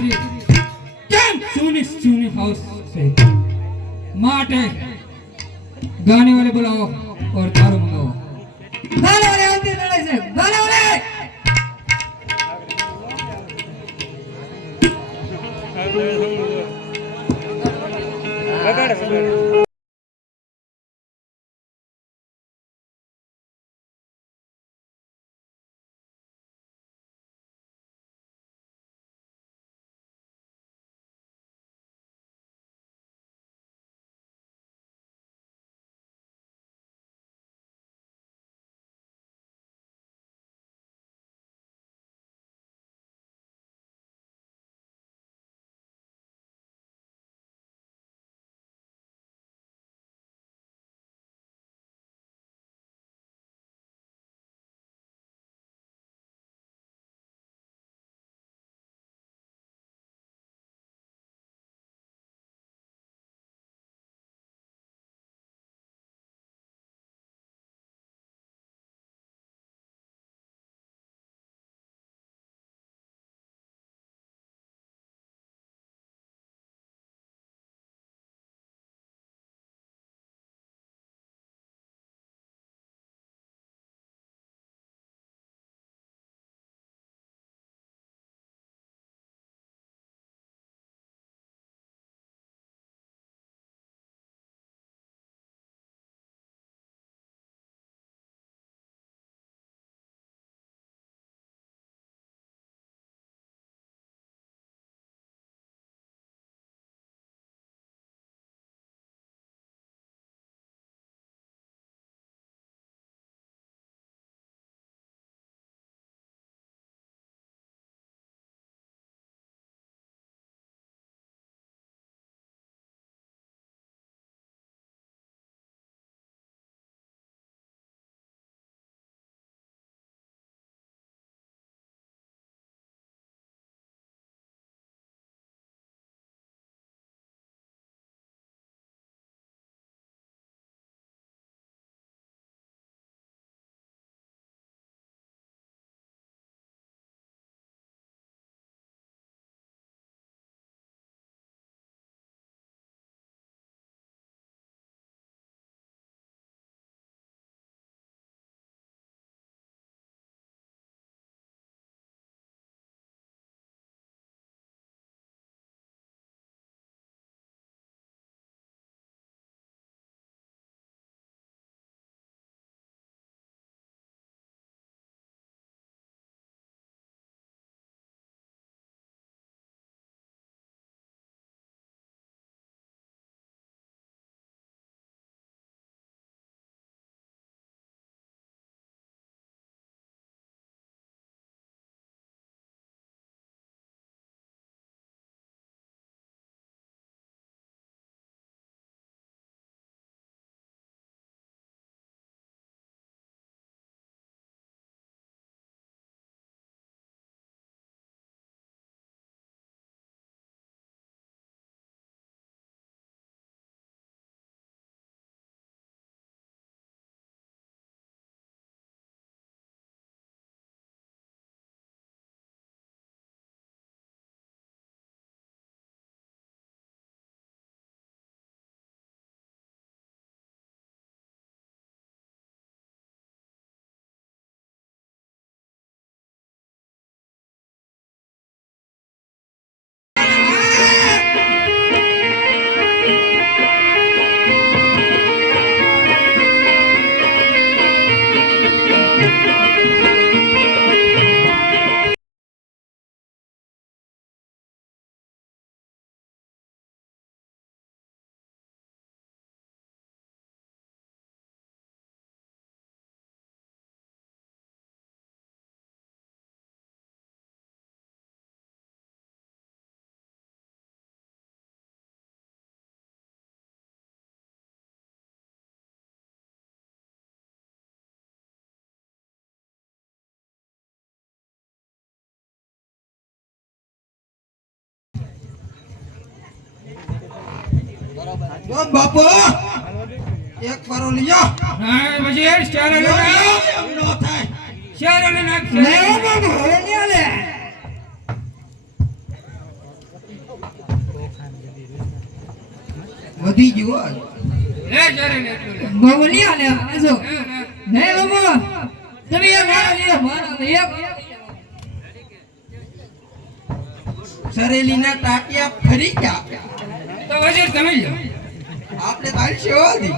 श्री सुनी हाउस से माटे गाने वाले बुलाओ और थारो मंगाओ। गाने वाले आते लड़ाई से गाने वाले बापू एक बारो लिया हां बशीर चार ले नो थाय चार ले नाख ले बाबू ले ले વધી ગયું હો. લે જરે લે એટલું લે. બહુ લ્યો લે આજો લે. હે બાબુ તમે એક મારો લ્યો મારો એક સરેલીના ટાટિયા ફરી ગયા. તો વજીર તમે લ્યો. આપણે તો હાલશે હો દી.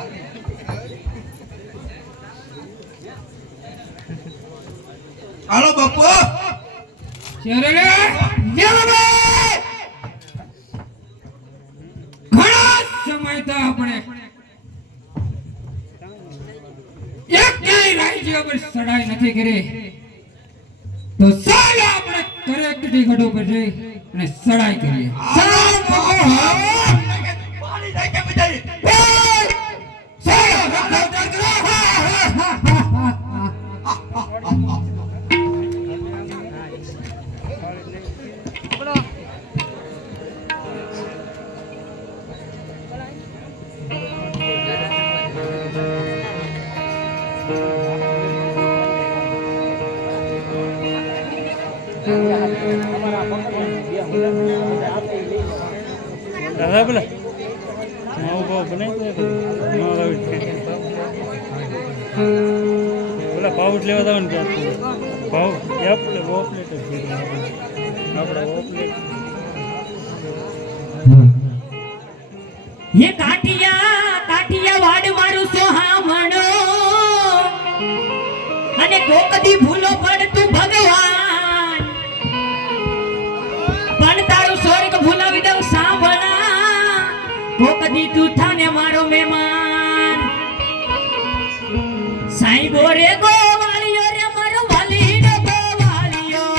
હાલો બાપુ. જરે લે. લે બાબુ ઘણા સમય તો આપણે એક ક્યાંય રાજ્ય પર ચડાઈ નથી કરી, તો ચાલો આપણે કરેક્ટથી ગઢ ઉપર જઈ અને ચડાઈ કરીએ. પાણી નાખે બધાય. ચાલો રખડતા કરો. દાદા બોલે નવો ભાવ બનાવી દે નવો બોલા ભાવ લેવા જવાનું ક્યાં ભાવ આપણે ઓપલેટ જ આપણે ઓપલેટ ये काटिया वाड मारू सोहामणो अने कोकदी भूलो पड़ तू भगवान पण तारू स्वर्ग भूलावी दઉં સાંભળા કોકદી તું થાને મારો મહેમાન સાઈ ગોરે ગોવાળિયો રે મારો વાલીડો ગોવાળિયો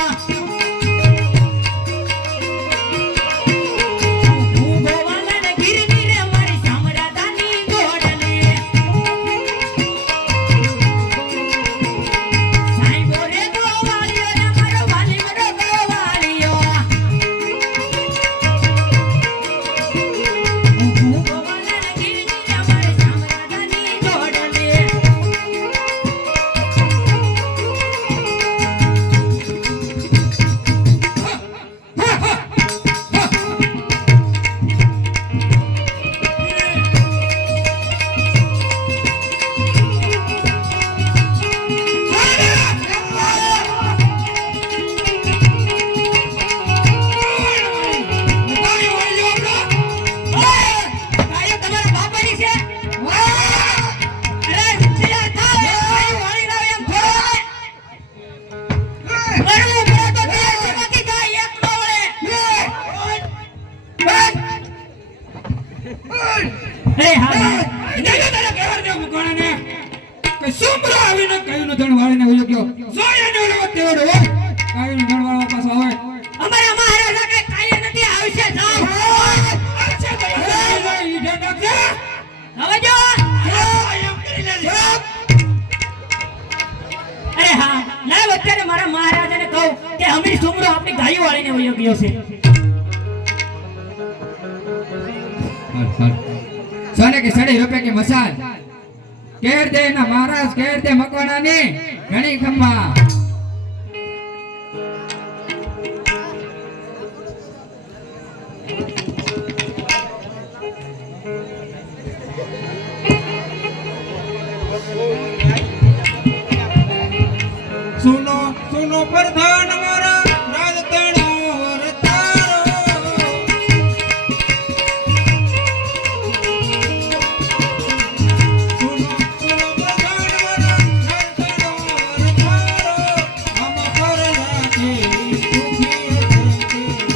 અરે હા તારા કહેવા દે મુકાણાને કે સુમરો આવીને કઈનો ધણ વાળીને વયો ગયો. સોયાને ઓલો તેવડો હોય કઈનો ધણ વાળવા પાછો આવે. અમારા મહારાજા કઈ કાય નથી આવશે જાવ અચ્છા તો ઈ ઢંઢક છે. હવે જો એમ કરી લે. અરે હા લાવ અત્યારે મારા મહારાજાને કહું કે અમીર સુમરો આપણી ગાયો વાળીને વયો ગયો છે. सोने की सड़ी रुपए की मसाल केर दे ना महाराज केर दे मकवाना ने घणी खम्मा सुनो सुनो प्रधान मारा राजतणो वरतारो. सुनो सुनो प्रधान मारा राजतणो वरतारो. हम पर राखे दुखी दुखी.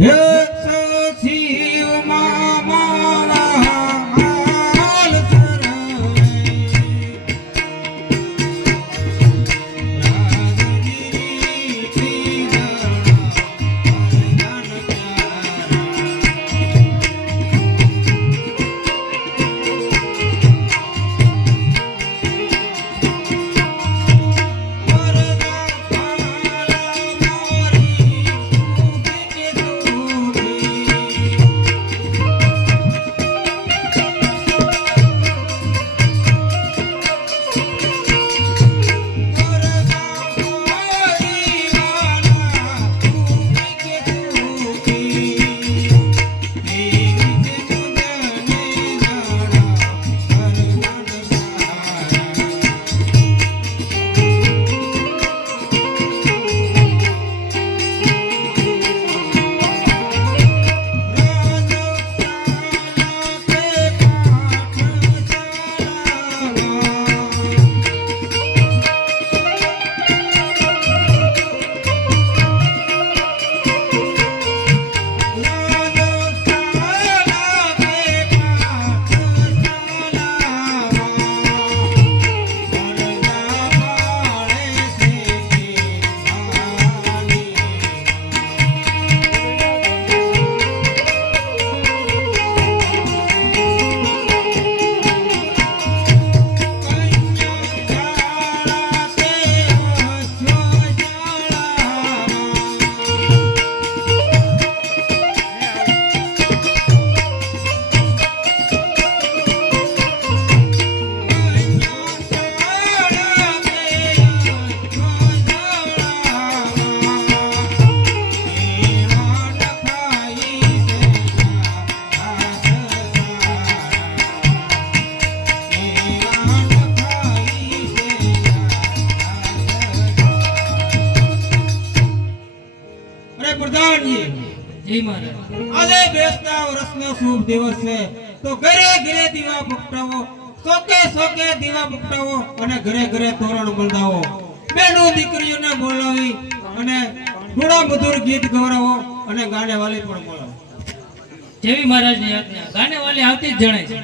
હે શિવ માલ પ્રધાનજી જય મહારાજ. આજે બેસતા વર્ષનો શુભ દિવસ છે તો ઘરે ઘરે દીવા પ્રગટાવો, સોકે દીવા પ્રગટાવો અને ઘરે ઘરે તોરણ બંધાવો. બેનો દીકરીઓને બોલાવી અને થોડા મધુર ગીત ગવરાવો અને ગાને વાલી પણ બોલાવો. જેવી મહારાજની આજ્ઞા. ગાને વાલી આવતી જ જણાય છે.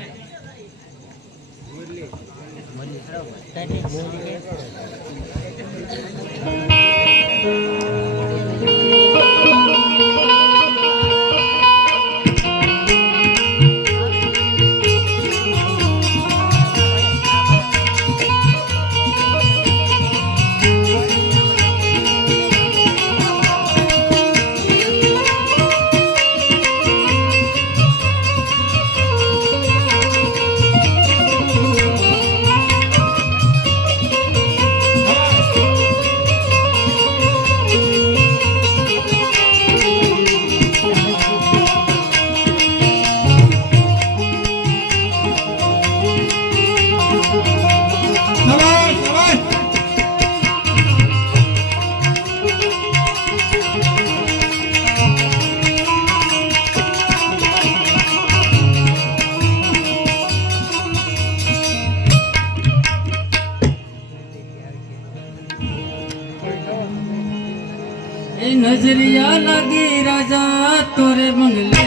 એ નજરિયા લાગી રાજા તોરે બંગલે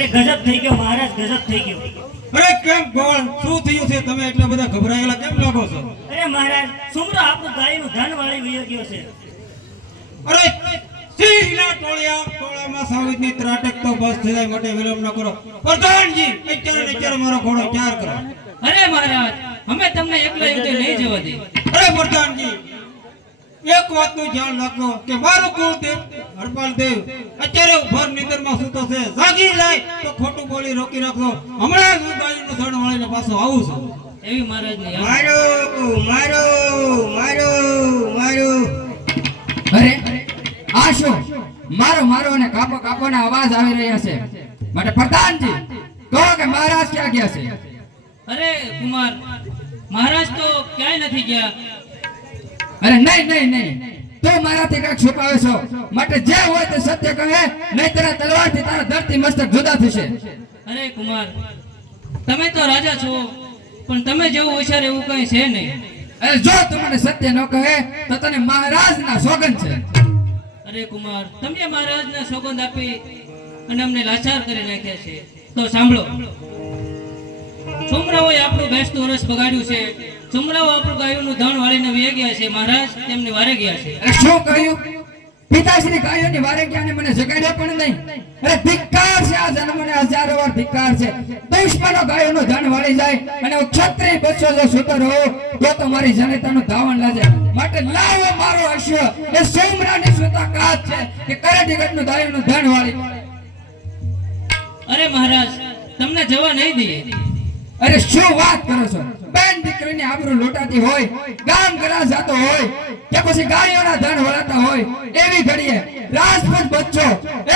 અરે ગજબ થઈ ગયો મહારાજ, ગજબ થઈ ગયો. અરે કેમ ગોળ શું થયું છે? તમે એટલા બધા ગભરાયેલા કેમ લાગો છો? અરે મહારાજ, સુમરો આપણું ગાયનું ધન વાળી વયો ગયો છે. અરે સિંહના ટોળામાં સાવિતની ત્રાટક તો બસ થઈ જાય, માટે વિલંબ ન કરો. પ્રધાનજી અત્યારે મારો ઘોડો તૈયાર કરો. અરે મહારાજ, અમે તમને એકલા યુદ્ધે નહીં જવા દે. અરે પ્રધાનજી, એક વાતનું ધ્યાન રાખજો કે મારું કુળદેવ હરપાલ દેવ અત્યારે ભર નિંદરમાં સૂતો છે. જાગી જાય તો ખોટું બોલી રોકી રાખજો. હમણાં જ હું ગાયનું ધણ વાળીને પાછો આવું છું. એવી મહારાજ નહીં. અરે આ શું? મારો અને કાપોના અવાજ આવી રહ્યા છે. માટે પ્રધાનજી કહો કે મહારાજ ક્યાં ગયા છે? અરે કુમાર, મહારાજ તો ક્યાંય નથી ગયા. અરે નહીં તો મારાથી કાંઈક છુપાવે છો. માટે જે હોય તે સત્ય કહે, નહીં તારા તલવારથી તારા ધરતી મસ્તક જુદા થશે. અરે કુમાર, તમે તો રાજા છો, પણ તમે જેવું હોશિયાર એવું કઈ છે નહીં. અરે જો તું મને સત્ય ન કહે તો તને મહારાજના સોગંદ છે. અરે કુમાર, તમે મહારાજને સોગંદ આપી અને અમને લાચાર કરી નાખ્યા છે. તો સાંભળો, સુમરાઓએ આપણું બેસતું વર્ષ બગાડ્યું છે. સુમરાઓ આપણું ગાયોનું ધણ વાળીને વે ગયા છે. મહારાજ તેમની વારે ગયા છે. અરે શું કહ્યું? પિતાશ્રી ગાયોની વારે ગયા ને મને જગાડ્યા પણ નહીં. અરે ધિક્કાર છે, આ જન્મને હજારો વાર ધિક્કાર છે. દુશ્મનો ગાયોનું ધણ વાળી જાય અને હું ક્ષત્રિય બચ્ચો જો સુતો રહું તો મારી જનતાનું ધાવણ લાગે. માટે લાવો મારો અશ્વ, એ સુમરાની સુતાકાત છે કે કરેટીગઢનું ગાયોનું ધણ વાળી. અરે મહારાજ, તમને જવા નહીં દઈએ. અરે શું વાત કરો છો? બેન દીકરીની આબરૂ લૂંટાતી હોય, ગામ ગરા જાતો હોય કે પછી ગાયોના ધણ વળાતા હોય, એવી ઘડીએ રાજપૂત બચ્ચો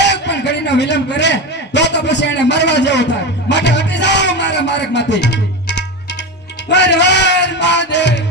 એક પણ ઘડીનો વિલંબ કરે તો પછી એને મરવા જેવું થાય. માટે હટી જાઓ મારા માર્ગમાંથી. હર હર મહાદેવ.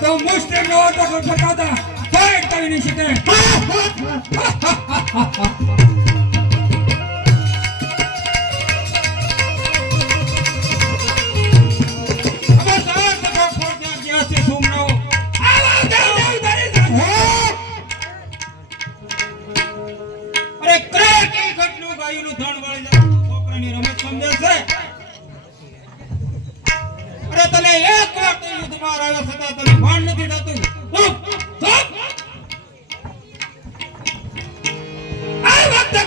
તો મુસ્લિમ નો તો ફટાતા ફાઈટ કરી નહીં શકે. છોકરાની રમત સમજે છે? અરે તને એક વાર તો યુદ્ધમાં આવ્યો છતાં તને ભાન નથી થતું. આ વખતે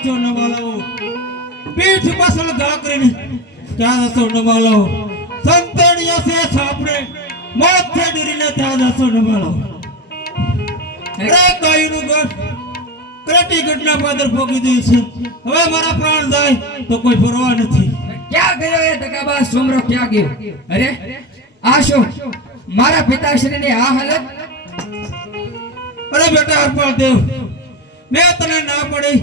પીછો નમાલો પીઠ પાછળ ઘા કરીને ત્યાં જશો નમાલો સંતણીઓ છે છાપડે મોત છે ડરીને ત્યાં જશો નમાલો અરે ગાયનું ઘર ક્રેટી ઘટના પાદર ભોગી દઈ છે હવે મારા પ્રાણ જાય તો કોઈ પરવા નથી ક્યાં ગયો એ દગાબાજ સોમરો ક્યાં ગયો અરે આ શું મારા પિતાશ્રીની આ હાલત અરે બેટા હરપાલ દેવ મેં તને ના પડી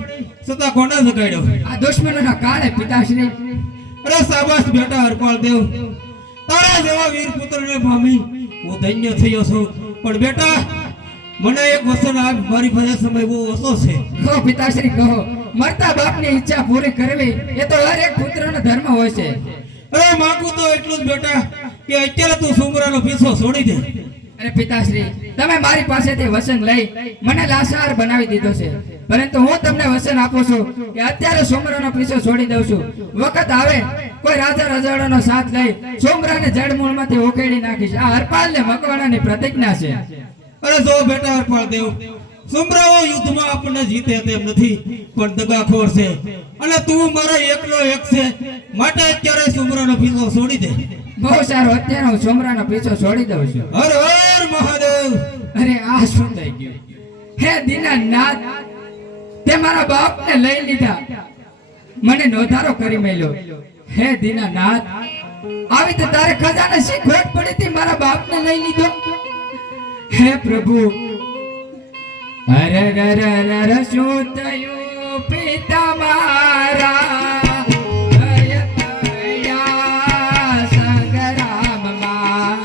છતાં કોને જગાડ્યો આ દુશ્મનોના કારણે પિતાશ્રી અરે શાબાશ બેટા હરપાલ દેવ તારા જેવા વીર પુત્રને પામી હું ધન્ય થયો છું પણ બેટા મને એક વચન આપ મારી પાસે સમય બહુ ઓછો છે કહો પિતાશ્રી કહો મરતા બાપની ઈચ્છા પૂરી કરવી એ તો હર એક પુત્રનો ધર્મ હોય છે અરે માંગુ તો એટલું જ બેટા કે અત્યારે તું સુમરાનો પીછો છોડી દે અરે પિતાશ્રી તમે મારી પાસેથી વચન લઈ મને લાચાર બનાવી દીધો છે પરંતુ હું તમને વચન આપું છું કે અત્યારે સોમરાનો પીછો છોડી દઉં છું વખત આવે કોઈ રાજા રજવાડાનો સાથ લઈ સોમરાને જડમૂળમાંથી ઉકેલી નાખીશ આ હરપાલને મકવાણાની પ્રતિજ્ઞા છે અરે જો બેટા હરપાલ દેવ સુમરાઓ યુદ્ધમાં આપણને જીતે તેમ નથી પણ દગાખોર છે અને તું મારો એકલો એક છે માટે અત્યારે સુમરાનો પીછો છોડી દે બહુ સારું અત્યારે હું સોમરાનો પીછો છોડી દઉં છું હર હર મહાદેવ અરે આ શું થઈ ગયું હે દીનાનાથ તે મારા બાપને લઈ લીધા મને નોધારો કરી મેલ્યો હે દીનાનાથ આવી તો તારે ખજાને શી ખોટ પડી હતી મારા બાપને લઈ લીધો હે પ્રભુ અરે રે શું થયું પિતા મારા જય કયા સંગ્રામમાં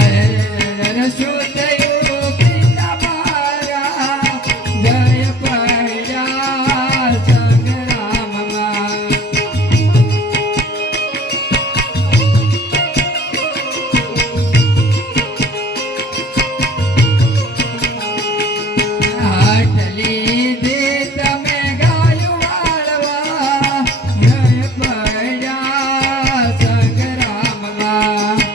અરે શું થયું પિતા મારા જય કયા સંગ્રામમાં આટલી દે તમે ગાયું વાળવા જય કયા સંગ્રામમાં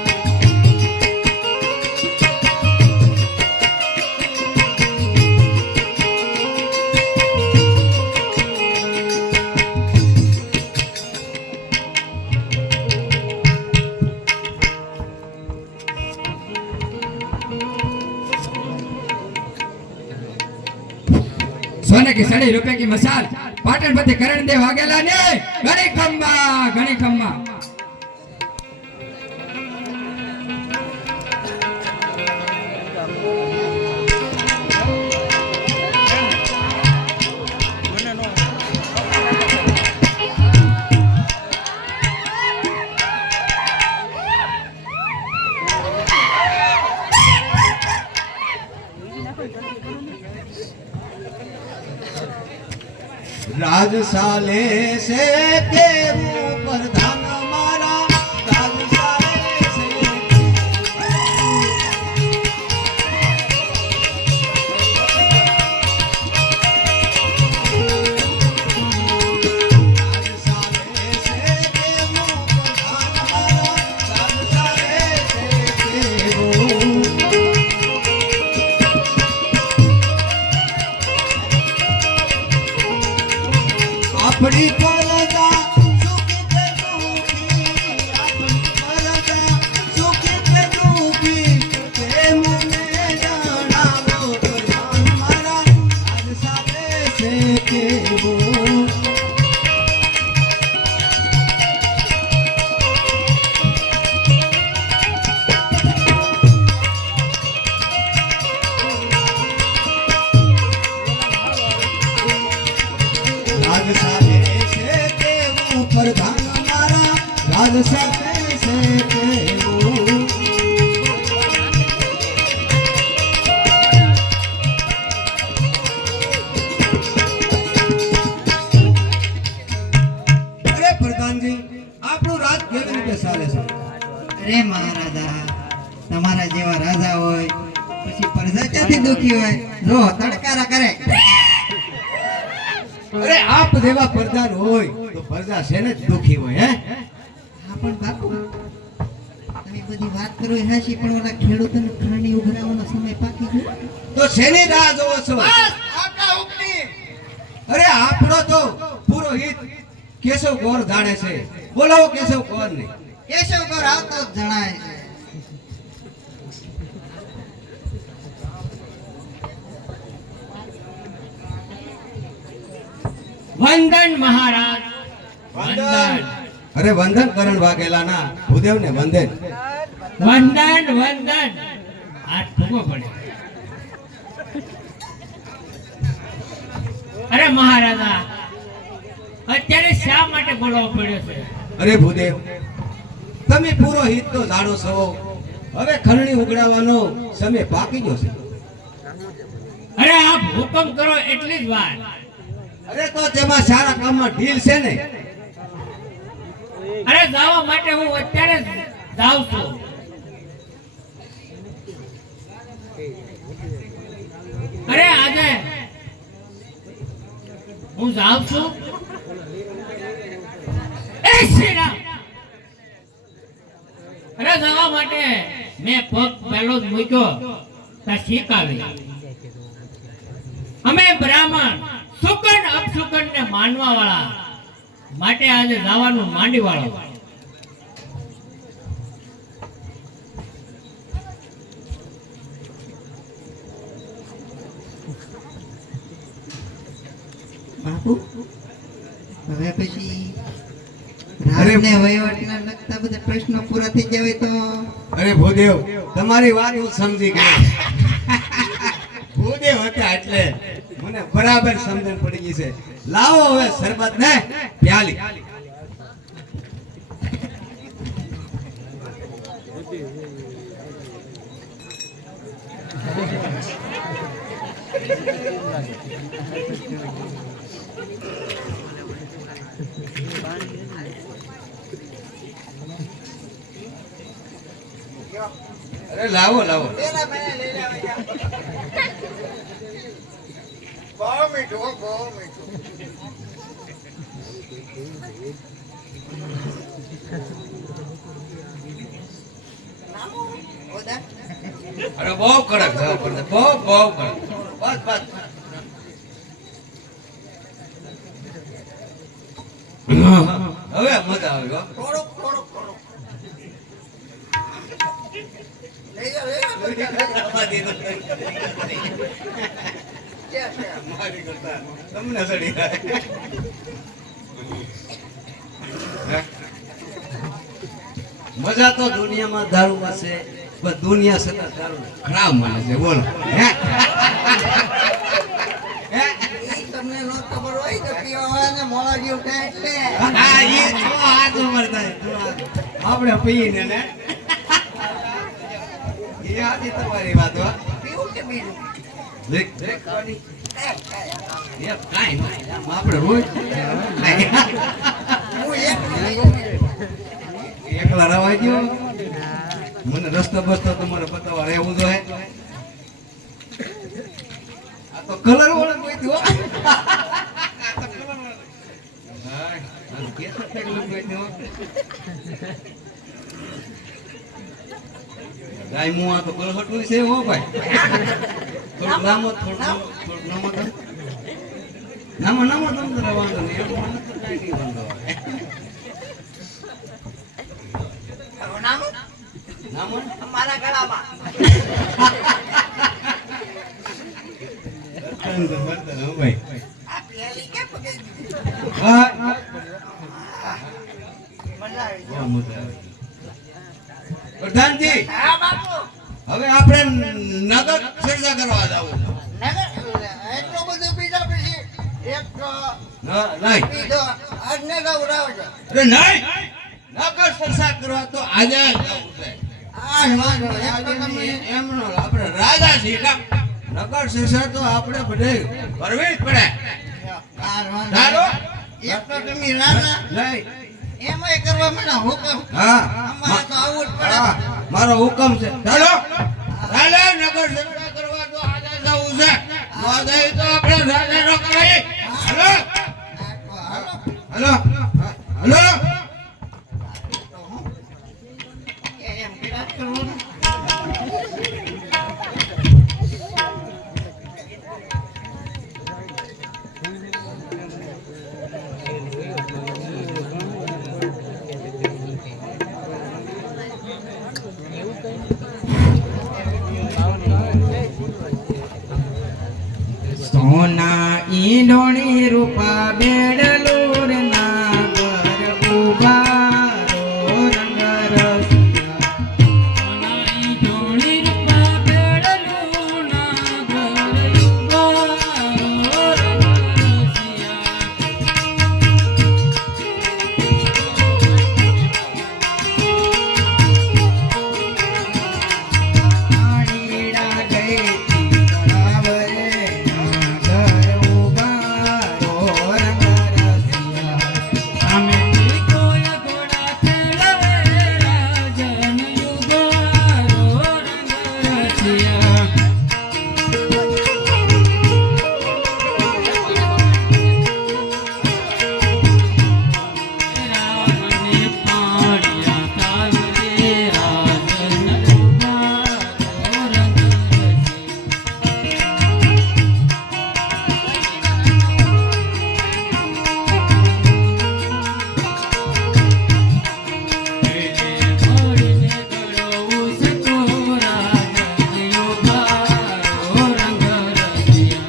सोने की सड़ी रुपए की मसाल पाटन पति करण देव आगेला ने घणी खम्मा રાજશાલે से केવું પ્રધાન મારા રાજશાલે से રાજશાલે से કેવું પ્રધાન મારા રાજશાલે से કેવું આપણી પરજા સુખી કે દુખી આપણી પરજા સુખી કે દુખી તે મને જણાવો પ્રધાન મારા રાજશાલે से કેવું રાજશાલે से કેવું પ્રધાન મારા રાજશાલે से કેવું અરે પ્રધાનજી આપણું રાજ કેવી રીતે ચાલે છે અરે મહારાજા તમારા જેવા રાજા હોય પછી પ્રજા ક્યાંથી દુખી હોય જો તડકારા કરે અરે આપ જેવા પ્રધાન હોય તો પ્રજા શેને જ દુખી હોય હે હા પણ બાપુ તમે બધી વાત કરો એ હાચી, પણ ઓલા ખેડૂતોને ખાંડી ઉઘરાવવાનો સમય પાકી ગયો. તો શેની રાહ જોવો છો? અરે આપણો તો પુરોહિત કેશવ ગોર જાણે છે. બોલાવો કેશવ ગોર ને. કેશવ ગોર આવતો જ જણાય છે. વંદન મહારાજ, વંદન અરે વંદન કરણ વાઘેલા ના ભૂદેવ ને વંદન. વંદન વંદન. હાથ ભૂગો પડે. અરે મહારાજા, અત્યારે શા માટે બોલાવવો પડ્યો છે? અરે ભૂદેવ, તમે પુરોહિત તો જાણો છો, હવે ખરણી ઉગડાવવાનો સમય પાકી ગયો છે. અરે આપ હુકમ કરો એટલી જ વાત. અરે તો તેમાં સારા કામમાં ઢીલ છે ને. અરે જવા માટે હું અત્યારે જ જાઉં છું. અરે આજે હું જાઉં છું. એ શ્રી રામ. અરે જવા માટે મેં પગ પહેલો જ મૂક્યો ત્યાં શીખ આવી. અમે બ્રાહ્મણ સુકન અપસુકન ને માનવા વાળા માટે આજે જવાનું માંડી વાળો. બાપુ, હવે પછી રાજને વહીવટના લગતા બધા પ્રશ્નો પૂરા થઈ જાય તો અરે ભૂદેવ, તમારી વાત હું સમજી ગયો. ભૂદેવ હતા એટલે મને બરાબર સમજણ પડી ગઈ છે. લાવો હવે શરબત ને પ્યાલી. અરે લાવો લાવો. અરે બહુ કડક છે, બહુ બહુ કડક. બસ બસ. હવે મજા આવ્યો. મારી કરતા તમને સડી જાય. મજા તો દુનિયામાં દારૂમાં છે, પણ દુનિયા સતત દારૂ ખરાબ માને છે. બોલો તમને નો ખબર હોય તો પીવાવાળાને મોળા જેવું થાય એટલે હા, ઈ તો આ તો મરતા આપણે પીને ને એ આજી તમારી વાત હો. પીવું કે બીજું દેખ દેખ કાઢી એ કાઈ નહીં, આપણે રોજ હું એકલા રવાઈ ગયો. મને રસ્તો બસ્તો તમારે બતાવવા રહેવું જોઈએ. આ તો કલર વાળો કોઈ થયો. આ તો કલર વાળો. હા, આ કેસર ટેકલું કોઈ થયો. ગાય મું આ તો કલહટું છે હો ભાઈ. થોડું નામો થોડું નામો તો નામો તમ તો વાંધો નહીં. એમ મને તો કાંઈ નહીં વાંધો આવે. નામો મારા ગળામાં બર્તન હો ભાઈ. આ પેલી કે પગે હા મજા આવી બહુ મજા આવે. પ્રધાનજી, હા બાપુ હવે આપણે નગર ચર્ચા કરવા જાવું. નગર એટલો બધો પીધા પછી એક નહીં પીધો આજને જાવ રાવજો અરે નહીં, નગર ચર્ચા કરવા તો આજે જ જવું છે. આજ વાંધો એક તો તમે એમનો આપણે રાજા છીએ કાં? નગર ચર્ચા તો આપણે બધે કરવી જ પડે. આજ વાંધો ચાલો. એક તો તમે રાજા નહીં એમાંય કરવા માંડ્યા હુકમ હા અમારે તો આવું જ પડે હા, મારો હુકમ છે. ચાલો ચાલો, નગર ચર્ચા કરવા તો આજે જવું છે. નો જાય તો આપણે રાજા નો કરાય. હાલો હાલો હાલો હાલો. એમ કે રૂપા બેડલુર નાગર ઉભારો રંગ રસિયા જોણી રૂપા બેડલું નાગર ઉભારો રંગરસિયા. પાણીડા ગઈ તળાવ રે નાગર ઉભારો રંગ રસિયા સામેથી કોઈ ઘોડા ખેલવે રાજન યુગારો રંગરસિયા. રામને પાડ્યા કાવરે રાજન યુગારો રંગરસિયા. મોડીને ગળો ઉસકો રાજન યુગારો રંગરસિયા.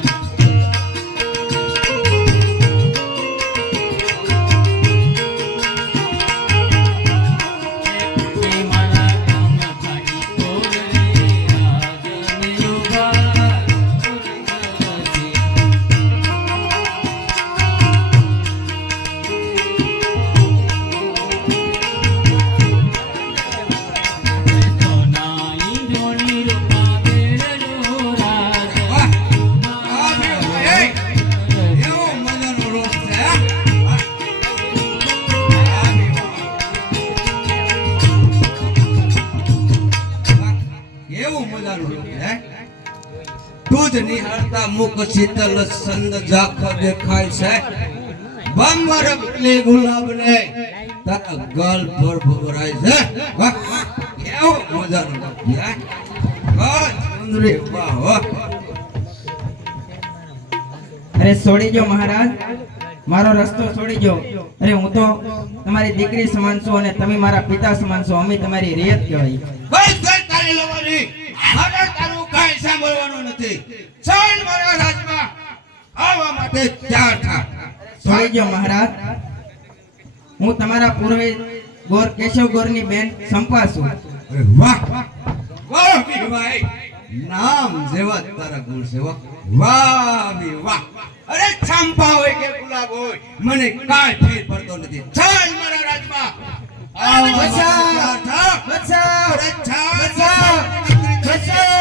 મારા કામ ખાઈ તોરે રાજન યુગારો રંગરસિયા. સોનાઈ જોણી રૂપા બેડલો રાજન એવું મજાનું રૂપ છે હે? એવું મજાનું રૂપ છે તું જ નિહાળતા મુખ શીતલ સંદ ઝાખ દેખાય છે બમ્બર પીલી ગુલાબ ને તારા ગલ પર ભરાય છે વાહ, એવું મજાનું રૂપ છે વાહ સુંદરી વાહ વાહ અરે છોડી જો મહારાજ મારો રસ્તો છોડી જો. અરે હું તો તમારી દીકરી સમાન છું અને તમે મારા પિતા સમાન છો. અમે તમારી રેત કહેવાય. બસ બસ તારી લવાની મારે તારું કાંઈ સાંભળવાનું નથી ચાલ મારા રાજમાં આવવા માટે તૈયાર થા છોડી જો મહારાજ હું તમારા પૂર્વે ગોર કેશવ ગોરની બેન સંપા છું. અરે વાહ વાહ ભાઈ નામ જેવા જ તારા ગુણ છે વાહ વાહ ભી વાહ અરે ચંપા હોય કે ગુલાબ હોય મને કાંઈ ફેર પડતો નથી ચાલ મારા રાજમાં આવ બચાવ! થા. બચાવ! અરે ચાલ બચાવ! બચાવ!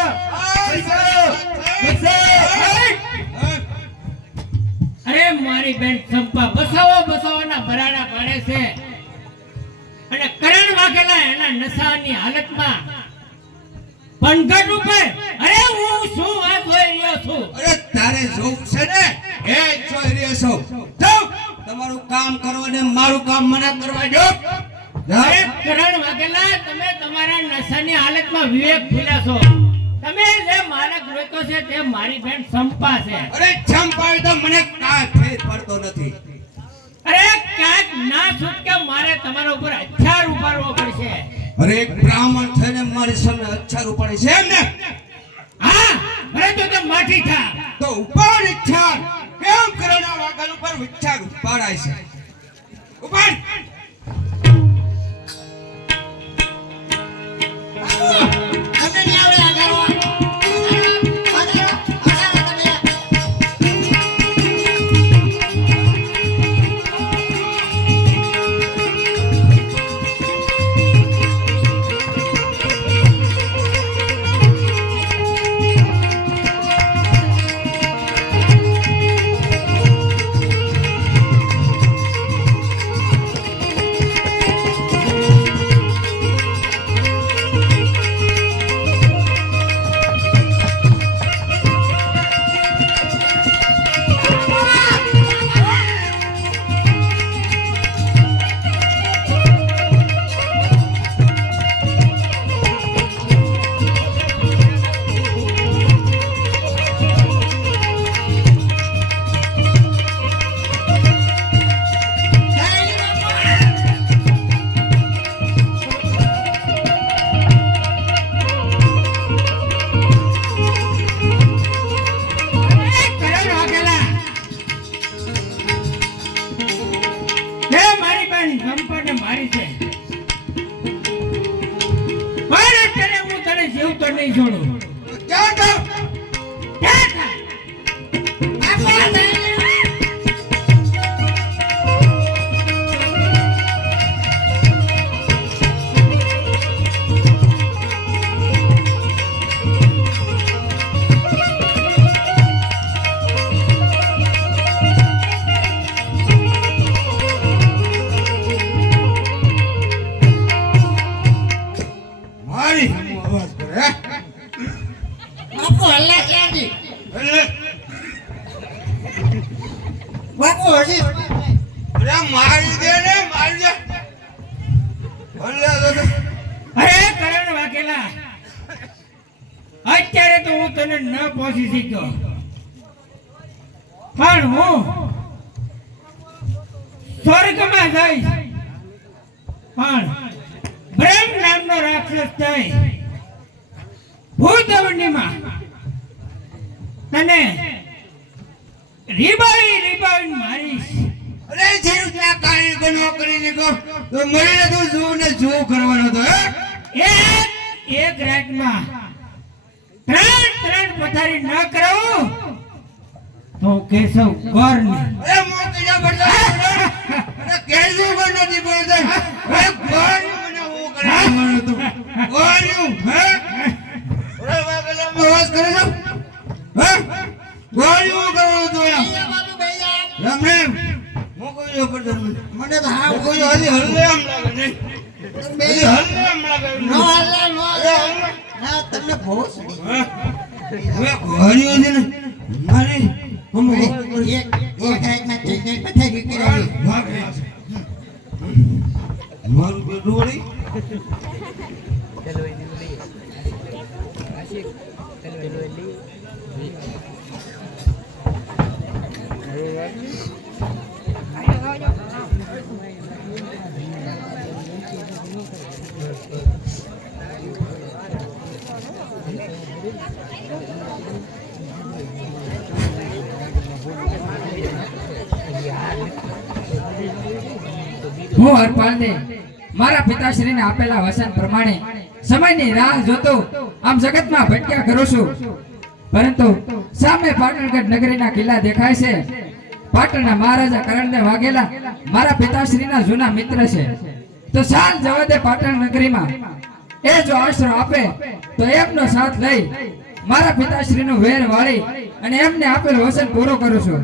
અરે મારી બેન ચંપા બસાવાના ભરાડા પાડે છે અને કરણ વાઘેલા એના નશાની હાલતમાં પંગટ ઉપર અરે હું શું આ જોઈ રહ્યો છું. અરે તારે જોવું છે ને એ જોઈ રહ્યો છો જાઓ તમારું કામ કરો ને મારું કામ મને કરવા દો અરે કરણ વાઘેલા તમે તમારા નશાની હાલતમાં વિવેક ભૂલ્યા છો. તમે જે માલક વેચો છે તે મારી બેન ચંપા છે. અરે ચંપાવી તો મને કાંઈ ફેર પડતો નથી અરે ક્યાંક ના છૂટકે મારે તમારા ઉપર હથિયાર ઉપાડવો પડશે. અરે એક બ્રાહ્મણ થઈને મારી સામે અચ્છા રૂપાણી છે એમ ને હા ભલે તો તે માઠી થા. તો ઉપાડ ઈચ્છા કેમ કરોના વાગલ ઉપર વિચાર ઉપાડાય છે ઉપાડ બેન સંપાને મારી છે મારે તને હું તને જીવતો નહીં છોડું ક્યાં જાઉં? મારી સામે અવાજ કરે, હે? બાપુ હલ્લા ક્યાંથી એટલે બાપુ હજી અરે મારી દે ને, મારી દે. અલ્યા દાદા. અરે કરણ વાઘેલા અત્યારે તો હું તને ન પહોંચી શક્યો પણ હું સ્વર્ગમાં જઈશ પણ બ્રહ્મ નામનો રાક્ષસ થઈ ભૂતવર્ણીમાં તને રીબાવી મારીશ. અરે જીવ ત્યાં કાઈ ગનો કરીને કહો તો મળીને તું શું ને શું કરવાનો તો, હે? એક રાતમાં ત્રણ પથારી ન કરાવું તો કેશવ ગોરની અરે મોતી જા બડલા. અરે કેજો પણ નથી બોલતો. અરે ગોળ્યું મને હું કરીને તું ગોળ્યું, હે? અરે વાગલા અવાજ કરે છો, હે? ગોળ્યું કરવાનું તું એમ. બાપુ ભૈયા રામ રામ. હું કોઈ જો પડતો નથી. મને તો હા હું કોઈ હજી હલ્લે આમ લાગે નહીં. હજી હલ્લે આમ લાગે નો નહીં. હલ્લા નો હલ્લા ના તમને બહુ સડી હે? હવે ગોળ્યું છે ને મારી હમ એક રાતમાં ત્રણ પથારી કરાવી મારું બેટું વળી હું હરપાલને મારા પિતાશ્રીને આપેલા વચન પ્રમાણે સમયની રાહ જોતો આમ જગતમાં ભટક્યા કરું છું, પરંતુ સામે પાટણગઢ નગરીના કિલ્લા દેખાય છે. પાટણના મહારાજા કરણદેવ વાઘેલા મારા પિતાશ્રીના જૂના મિત્ર છે. તો સાલ જવા દે પાટણ નગરીમાં. એ જો આશરો આપે તો એમનો સાથ લઈ મારા પિતાશ્રીનું વેર વાળી અને એમને આપેલ વચન પૂરું કરું છું.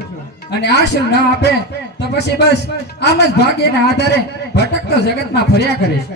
અને આશરો ન આપે તો પછી બસ આમ જ ભાગ્યના આધારે ભટકતો જગતમાં ફર્યા કરીશ.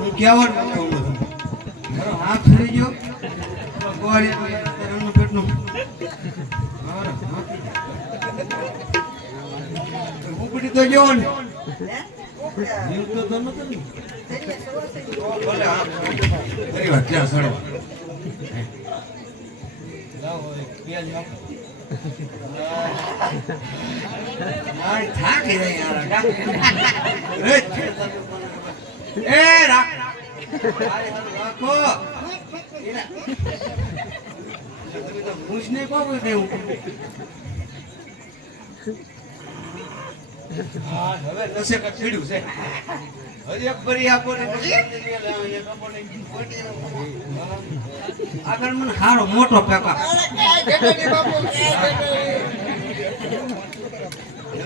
હું કહેવાનું કહું છું. મારો હાથ ફરી ગયો ગોળીનું પેટનું. ઉપડી તો ગયો ને જીવતો તો નતો ને. ભલે હા ફરી વાર ત્યાં સડો થાકી જાય યાર. એ રાખ રાખો. તમે તો મૂછને કોણ દેવું. હા હવે નસે કક પીડ્યું છે. હજી એક ભરી આપો ને આગળ મને હારો મોટો પેકા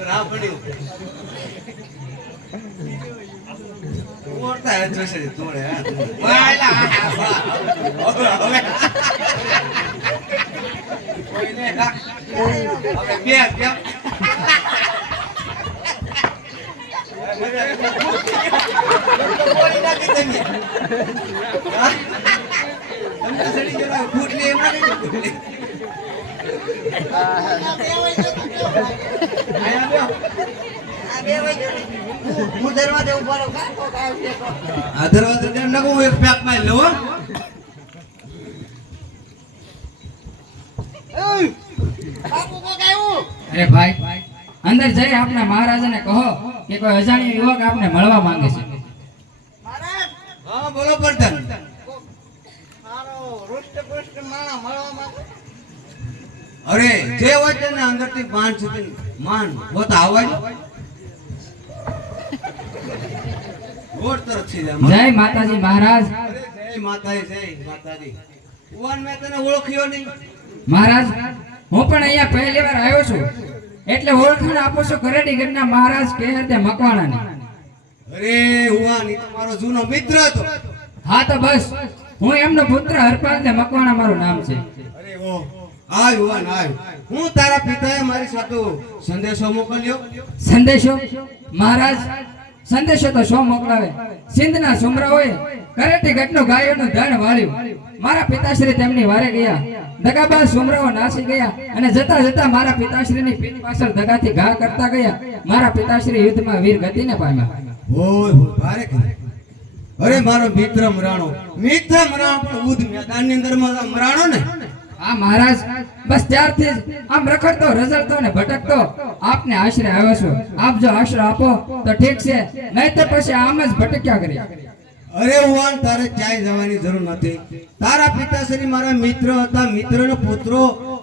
ના પડ્યું. ઓરતા હે જોશે તોડે હા વાલા હવે કોઈને રાખ હવે બે બોલી નાખી તમે. હા? તમને સડી ગયેલા ફૂટલી એમાં નહીં ફૂટલી. આયા બેહો. હું દરવાજે ઉભો રહું કા કોક આવશે તો. આ દરવાજો તેમ નાખો, હું એક પેક માં લઉં હો. બાપુ કોક આવ્યું. અરે ભાઈ અંદર જઈ આપના મહારાજાને કહો કે કોઈ અજાણ્યો યુવક આપને મળવા માંગે છે. મહારાજ હા બોલો પ્રધાન. મારો રૂષ્ટ માણા મળવા માંગે. અરે જે હોય તેને અંદરથી માન સુધી માન હોત આવવા દો. રોડ તરફથી જ આમ. જય માતાજી મહારાજ. અરે જય માતાજી, જય માતાજી. ઉવાન મેં તને ઓળખ્યો નહીં. મહારાજ હું પણ અહીંયા પહેલી વાર આવ્યો છું એટલે ઓળખાણ આપો છો કરેડી ગઢના મહારાજ કે તે મકવાણાની. અરે ઉવાન ઈ તો મારો જૂનો મિત્ર હતો. હા તો બસ હું એમનો પુત્ર હરપાલ ને મકવાણા મારું નામ છે. અરે ઓ આવ ઉવાન આવ. હું તારા પિતાએ મારી સાથે સંદેશો મોકલ્યો. સંદેશો? મહારાજ સંદેશો તો શો મોકલાવે. સિંધના સુમરાઓએ કરેટી ગઢનું ગાયોનું ધણ વાળ્યું. મારા પિતાશ્રી તેમની વારે ગયા. દગાબાજ સુમરાઓ નાસી ગયા અને જતા જતા મારા પિતાશ્રીની પીઠ પાછળ દગાથી ઘા કરતા ગયા. મારા પિતાશ્રી યુદ્ધમાં વીર ગતિને પામ્યા. ઓય હો ભારે કરી. અરે મારો મિત્ર મરાણો પણ ઉદ મેદાનની અંદર મરાણો ને. આ મહારાજ બસ ત્યારથી જ આમ રખડતો રઝળતો ને ભટકતો આપને આશરે આવ્યો છું. આપ જો આશરો આપો તો ઠીક છે, નહીં તો પછી આમ જ ભટક્યા કરી. અરે ઉવાન તારે ક્યાંય જવાની જરૂર નથી. તારા પિતાશ્રી મારા મિત્ર હતા. મિત્રનો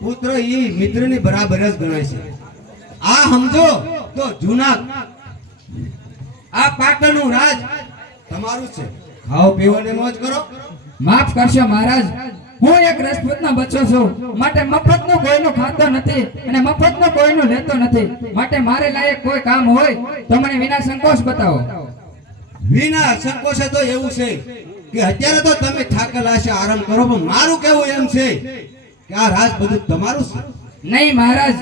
પુત્ર ઈ મિત્રની બરાબર જ ગણાય છે. આ સમજો તો જૂના આ પાટણનું રાજ તમારું છે. ખાઓ પીવો ને મોજ કરો. માફ કરશો મહારાજ, હું એક રજપૂતનો બચ્ચો છું, માટે મફતનું કોઈનું ખાતો નથી અને મફતનું કોઈનું લેતો નથી. માટે મારે લાયક કોઈ કામ હોય તો મને વિના સંકોચ બતાવો. વિના સંકોચે તો એવું છે કે અત્યારે તો તમે થાકેલા છે, આરામ કરો. પણ મારું કેવું એમ છે કે આ રાજ બધું તમારું છે. નહીં મહારાજ,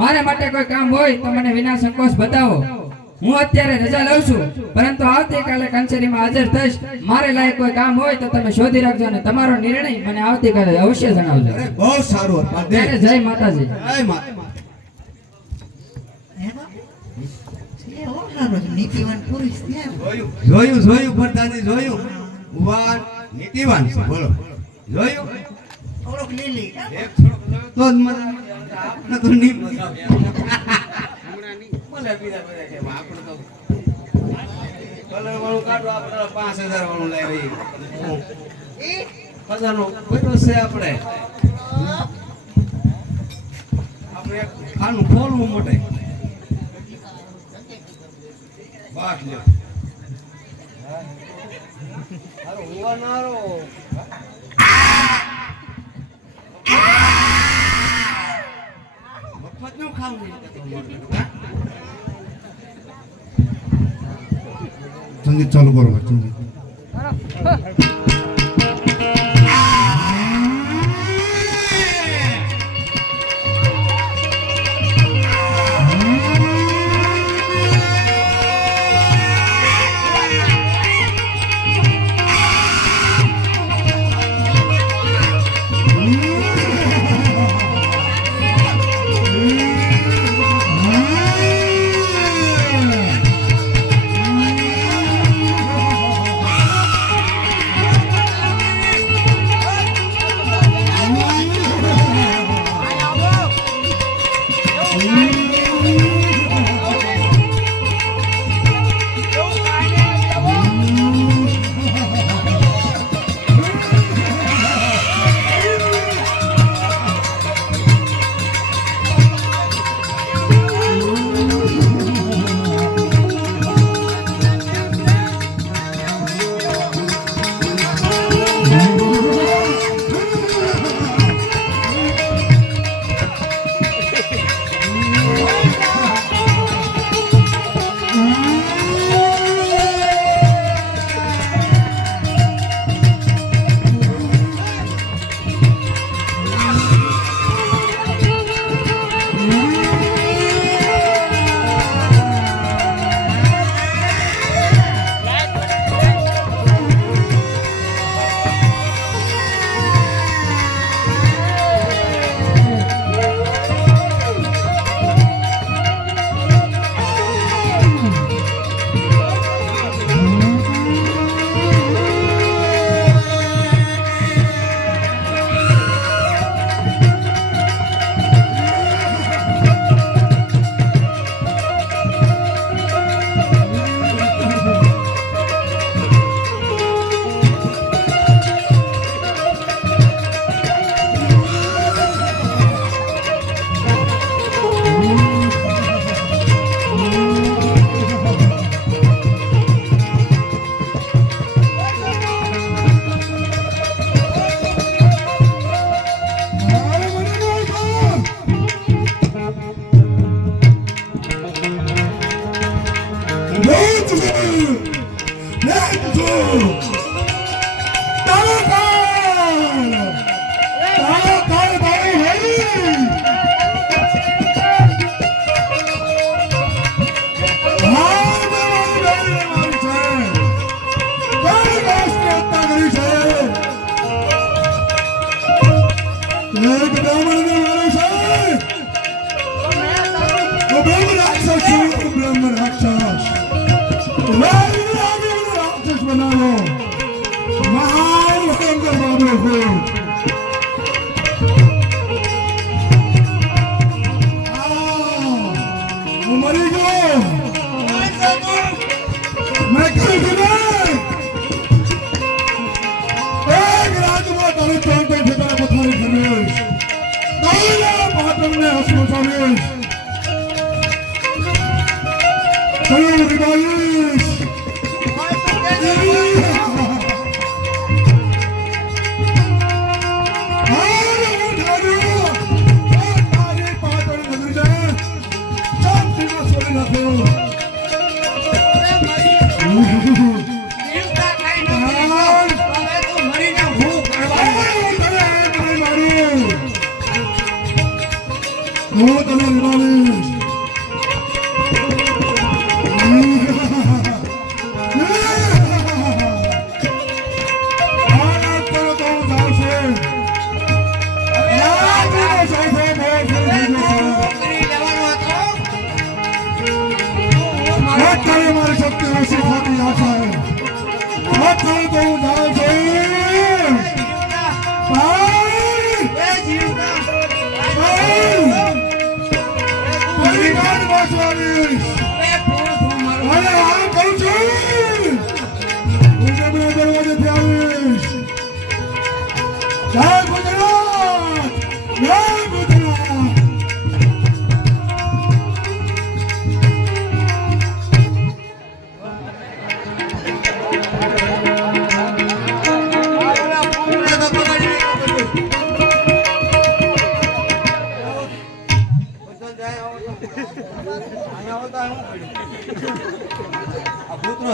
મારા માટે કોઈ કામ હોય તો મને વિના સંકોચ બતાવો. હું અત્યારે રજા લઉં છું, પરંતુ આવતીકાલે કચેરીમાં હાજર થઈશ. મારે લાયક કોઈ કામ હોય તો તમે શોધી રાખજો અને તમારો નિર્ણય મને આવતીકાલે અવશ્ય જણાવજો. અરે બહુ સારું હતા. ત્યારે જય માતાજી. જય માતા. હે બાપુ છે હો હારો નીતિવાન પુરુષ છે. જોયું પ્રધાનજી જોયું. ઉવાન નીતિવાન છે. બોલો જોયું. થોડોક લીલી એક થોડોક તો જ મજા આવે. આપણે તો નહીં મજા આવે. બોલે બીજા બધા કે આપણે તો કલર વાળું કાઢો, આપણે 5000 વાળું લાવી. ખજાનો પડ્યો છે. આપણે એક ખાનું ખોલવું મોટે બાટ લ્યો. હારો હુવા નારો મફતનું ખાવું નહીં. સંગીત ચાલુ કરો સંગીત.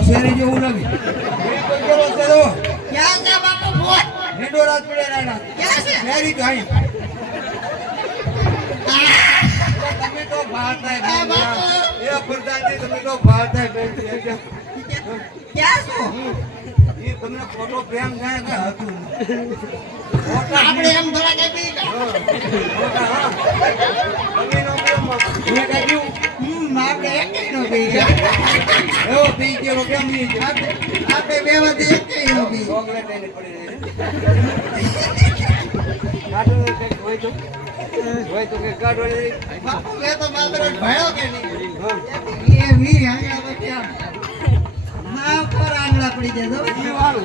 શેરી જેવું લાગે ક્યાં છે બાપુ ભૂત? હેડો રાત પડે રાણા ક્યાં છે? શેરી તો અહીં તમે તો ભારતાય આ બાપુ. એ પ્રધાનજી તમે તો ભારતાય બેન ક્યાં છો? એ તમને ખોટો પ્રેમ જાય કે હતું આપણે એમ થોડા કઈ બી આપણે એકેય નો બી એવો પી ગયો કેમ નહીં આપણે બે માંથી એકેય નો બી ચોકલેટ એને પડી રહી હોય તો કે કાઢ વળી બાપુ મેં તો માત્ર ભણ્યો કે નહીં એ વી આંગળા પછી આમ ના પર આંગળા પડી જાય તો જીવાણું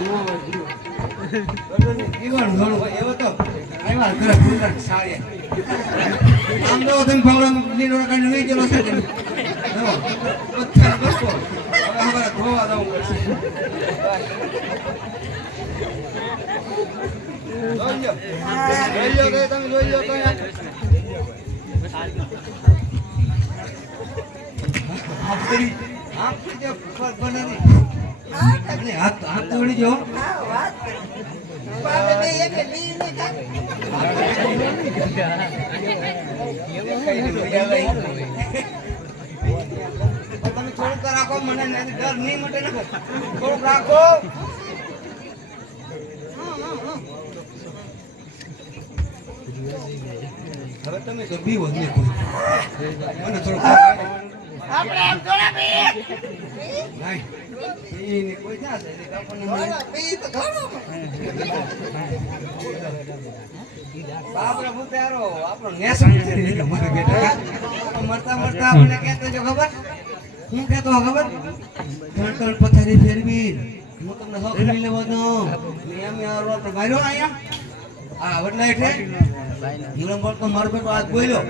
ઘણું હોય એવો તો આવ્યા ઘરે ફૂલર સાળે આમ તો તમે ફાવડા લીલો કાઢી લઈ ગયેલો છે તમે પથ્થર બસો હવે અમારે ધોવા જવું પડશે જોઈ લો તમે જોઈ લો તો હાથ તોડી જો બાપે બે એક બી ને તમે થોડુંક રાખો મને ડર નહીં મટે ને થોડુંક રાખો હવે તમે તો બીવો જ નહીં મને થોડુંક આપણે એમ થોડા બી નહીં કોઈ ના થાય આપણને મળે બી તો ઘણો બાપરે ભૂતારો આપણો નેસમ કરી દીધો મારા બેટા મરતા મરતા આપણે કહેતો જો ખબર હું કહેતો ખબર ઘંટલ પથારી ફેરવી હું તમને હક લઈ લેવો તો એમ યાર આપણે માર્યો અહીંયા આ વડલા એટલે હિલમ બોલતો મારો બેટો આજ બોલ્યો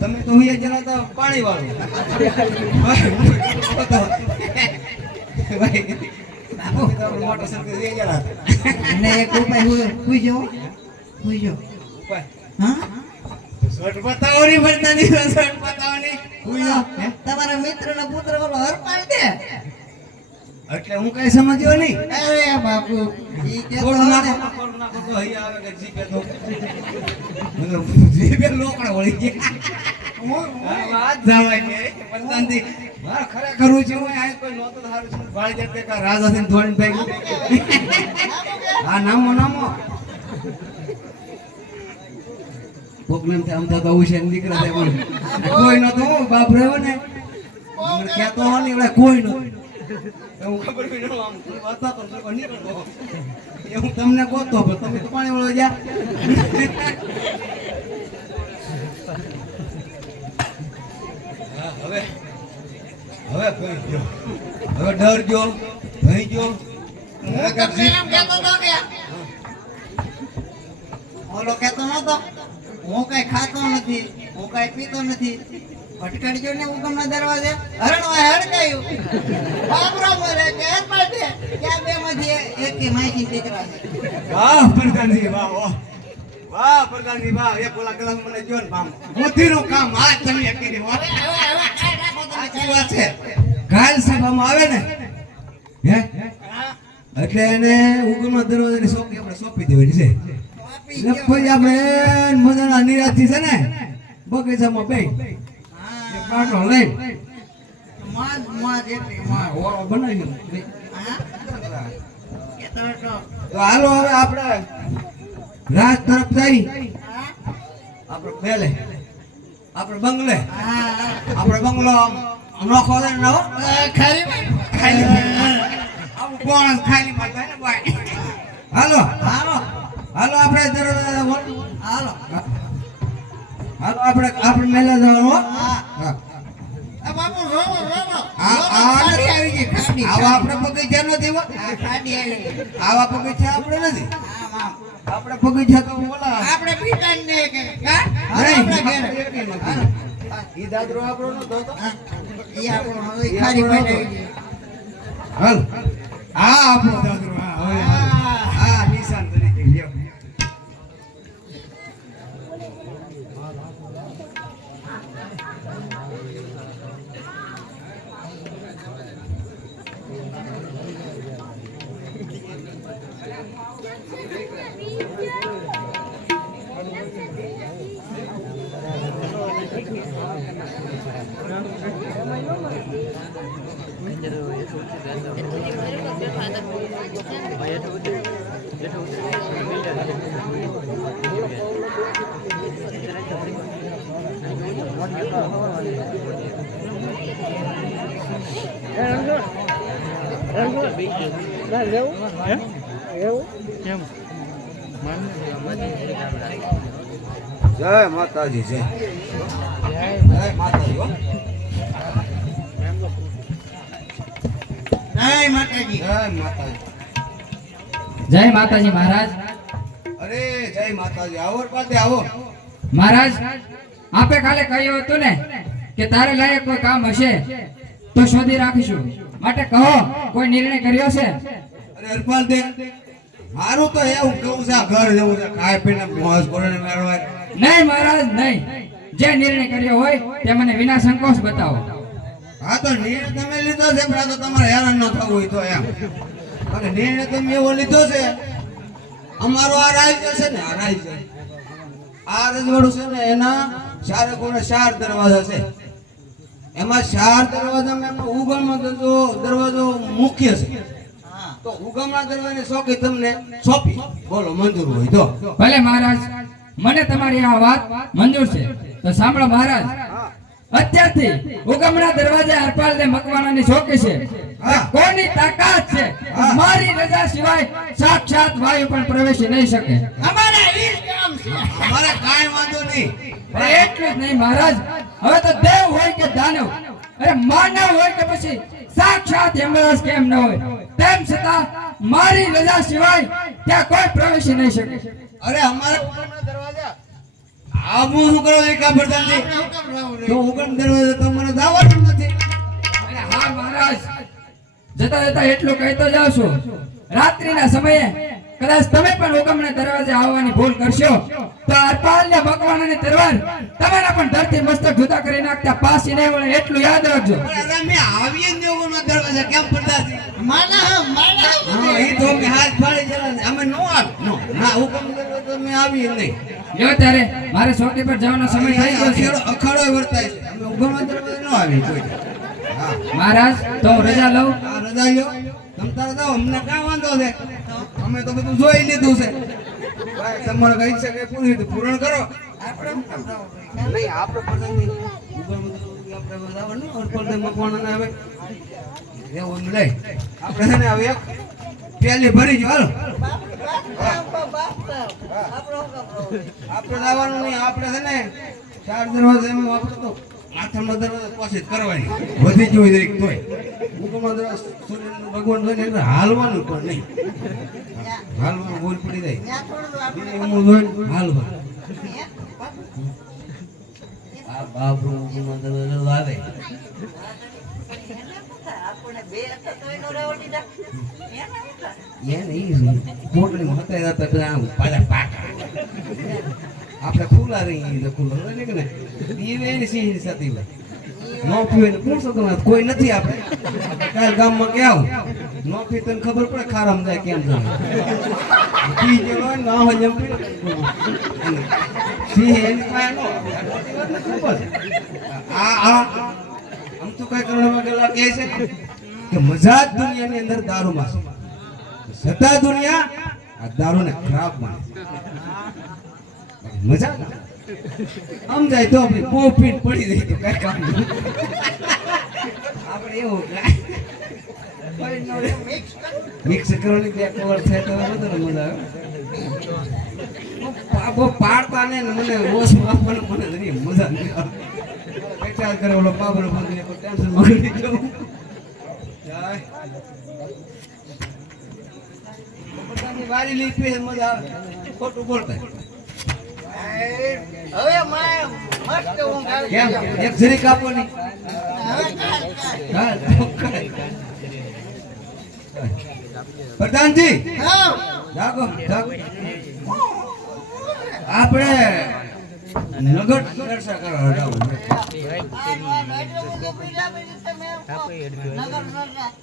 તમે તો હુંય જરા તો પાણી વાળો ભાઈ બાપુ તો મોટો સરકે દે જરા અને એક ઉપાય હુઈ જો ઉપાય હા શોટ બતાવો ની ભરતા ની શોટ બતાવો ની તમારા મિત્રનો પુત્ર ઓલો હરપાલ દે એટલે હું કઈ સમજ્યો નહીં. અરે બાપુ ઈ કે થોડું નાખો તો અહીં આવે કે જીભે તો મતલબ જીભે લોકડા વળી ગયા. હા, વાત જવાય કે પંચાંતી મારે ખરેખર હું છું આ કોઈ નહોતો સારું છે ભાળી જતે કા રાજાથી ધોઈને ભાઈ હા નામો પ્રોબ્લેમ થાય અમદાવાદ આવું છે ને દીકરા થાય પણ કોઈ નતો બાપ રહ્યો ને મને કહેતો હોય ને એવડે કોઈ નતો એવું ખબર પડી ન આમ વાતા તો લોકો નીકળતો એ હું તમને કહતો પણ તમે તો પાણી વળો જા હવે ભાઈ ગયો હવે ડર ગયો ભાઈ ગયો હું તમને એમ કહેતો હતો કે ઓલો કહેતો નતો હું કઈ ખાતો નથી હું કઈ પીતો નથી ભટકડજો ને ઉગમના દરવાજે હરણવા હડકાયું બાપરો બોલે કે એ પાટે ક્યાં બે માંથી એક કે માઈકી દીકરા છે વાહ પ્રધાનજી વાહ વાહ પ્રધાનજી વાહ એક ઓલા કલાક મને જો ને બામ બુદ્ધિનું કામ આ તમે કરી વાહ સાચી વાત છે કાલ સભામાં આવે ને હે એટલે એને ઉગમના દરવાજાની સોંપી આપણે સોંપી દેવાની છે પછી આપણે મજાના નિરાશથી છે ને બગીચામાં બે પાટો લઈ માં જેટલી માં ઓરો બનાવી હા કેતો હતો તો હાલો હવે આપણે રાજ તરફ જઈ હા આપણે પહેલે આપણે બંગલે હા આપણે બંગલો નોખો છે ને હો ખરી આવું કોણ ખાલી પડતા ને ભાઈ હાલો આપણે દરવાજા હાલો આપણે મેલા જવાનું હો હા હા આ બાપુ રોવો આ ખાડી આવી ગઈ ખાડી આવા આપણે બગીચા નથી હો આ ખાડી આવી ગઈ આવા બગીચા આપણે નથી હા મામ આપણે બગીચા તો બોલા આપણે પીતા જ નહીં કે કા નહીં, આપણે ઘરે ઈ દાદરો આપણો નતો તો ઈ આપણો હવે ખાડી પાડી આવી ગઈ હાલ આ આપણો દાદરો હા હવે હા નિશાન તરીકે લ્યો કેમ જય માતાજી જય માતાજી હો જય માતાજી જય માતાજી જય માતાજી મહારાજ. અરે જય માતાજી આવો પાતે આવો મહારાજ આપે કાલે કહ્યું હતું ને કે તારે લાયક કોઈ કામ હશે તો શોધી રાખીશું, માટે કહો કોઈ નિર્ણય કર્યો છે? અરે હરપાલ દે મારું તો એવું કહું છે આ ઘર જવું છે ખાય પીને મોજ કરીને મેળવાય નહીં મહારાજ નહીં, જે નિર્ણય કર્યો હોય તે મને વિના સંકોચ બતાવો. હા તો નિર્ણય તમે લીધો છે પણ આ તો તમારે હેરાન ન થવું હોય તો એમ અને નિર્ણય તમે એવો લીધો છે અમારો આ રાજ્ય છે ને આ રાજ્ય આ રજવાડું છે ને એના ચારે કોણે 4 દરવાજા છે એમાં 4 દરવાજામાં એમનો ઉગમનો દરવાજો મુખ્ય છે તો ઉગમના દરવાજાની સોંપી તમને સોંપી બોલો મંજૂર હોય તો ભલે મહારાજ, મને તમારી આ વાત મંજૂર છે. તો સાંભળો મહારાજ, અત્યારથી ઉગમના દરવાજે હરપાલને મકવાણાની ચોકી છે. કોની તાકાત છે મારી રજા સિવાય સાક્ષાત વાયુ પણ પ્રવેશી નહીં શકે. અમારા ઈ કામ છે અમારે કાંઈ વાંધો નહીં પણ એટલું જ નહીં મહારાજ, હવે તો દેવ હોય કે દાનવ, અરે માનવ હોય કે પછી સાક્ષાત યમરાજ કેમ ન હોય, તેમ છતાં મારી રજા સિવાય ત્યાં કોઈ પ્રવેશી નહીં શકે. અરે અમારે ઉગમના દરવાજા આ હું શું કરો એ કા પ્રધાનજી તો ઉગમ દરવાજા તો મને જવાનું નથી. અરે હા મહારાજ, જતા જતા એટલું કહેતો જાવ છું, રાત્રિના સમયે કદાચ તમે પણ ઉગમના દરવાજે આવવાની ભૂલ કરશો તો હરપાલને ભગવાનની તલવાર તમારા પણ ધરતી મસ્તક જુદા કરી નાખતા પાછી નહીં વળે એટલું યાદ રાખજો. પણ અરે મેં આવીએ જ ઉગમના દરવાજા કેમ પ્રધાનજી માના ઈ તો અમે હાથ ફાડી જલા અમે નો આવ નો ના હુકમ કરો તો અમે આવી નહીં લ્યો ત્યારે મારે ચોકી પર જવાનો સમય થઈ ગયો છે અખાડો વર્તાય છે અમે ઉગમણા દરવાજે નો આવી કોઈ હા મહારાજ તો હું રજા લઉં આ રજા લ્યો તમ તારે જાઓ અમને કાં વાંધો છે અમે તો બધું જોઈ લીધું છે ભાઈ તમારે કઈ છે કે પૂરણ કરો આપણે શું કામ જવું જોઈએ? નહીં આપણે પણ નહીં ઉગમણા આપણે બધાવાનું અર્પણ મકવાના આવે એવું લઈ આપણે છે ને હવે એક પેલી ભરી જો હાલો આપણે લાવવાનું નહીં આપણે છે ને 4 દરવાજા એમાં વાપરતો આઠમનો દરવાજો પછી કરવાની વધી જોઈ દરેક તોય ઉગમનો દરવાજો સૂર્યનું ભગવાન જોઈને એટલે હાલવાનું પણ નહીં હાલવાનું ભૂલ પડી જાય ત્યાં થોડું આપણે હું જોઈને હાલવાનું આ બાબરો ઉગમનો દરવાજો આવે આપણે બે હતા તો એનો રેવડી દા એના હતા એને ઈ પોટલી મતે હતા બધા પાછા પાકા આપણે ખુલ્લા રહી તો ખુલ્લા રહે કે ને ઈ એની સિંહ સાથે નો પીવે કોણ સતો કોઈ નથી આપણે કાલ ગામમાં કે આવ નો પી તને ખબર પડે ખારામ જાય કેમ જાય પી જેલો ના હોય એમ સિંહ એની પાસે નો ખબર આ આમ તો કઈ કરવા ગયેલા કહે છે કે મજા જ દુનિયાની અંદર દારૂમાં છે સતા દુનિયા આ દારૂને ખરાબ માને મજા આમ જાય તો આપણે બહુ પીટ પડી જાય તો કઈ કામ નહીં આપણે એવું મિક્સ કરવાની બે કવર થાય તો વધારે મજા આવે બહુ પાડતા ને મને રોષ આપવાનો મને નહીં મજા નહીં આવે બેટા કરે ઓલો પાબરો બંધ કોઈ ટેન્શન મગડી જવું જાય પોતાની વારી લીપે મજા આવે ખોટું બોલતા હવે માય મસ્ત ઊંઘ આવી કેમ ગઈ. એક જરી કાપો ની હવે કાંઈ. પ્રધાનજી હા જાગો જાગો આપણે નગર ચર્ચા કરવા હટાવું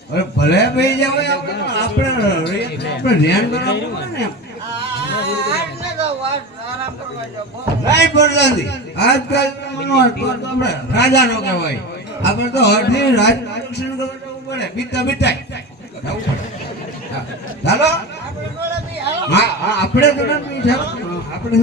અરે ભલે ભાઈ જાવ આપણે ધ્યાન કરાવવું ને નહીં પ્રધાનજી આજકાલ આપણે રાજા નો કહેવાય આપણે તો હરથી રાજકારણ કરવું પડે બીતા બીતાય ચાલો હા આપણે તો આપણે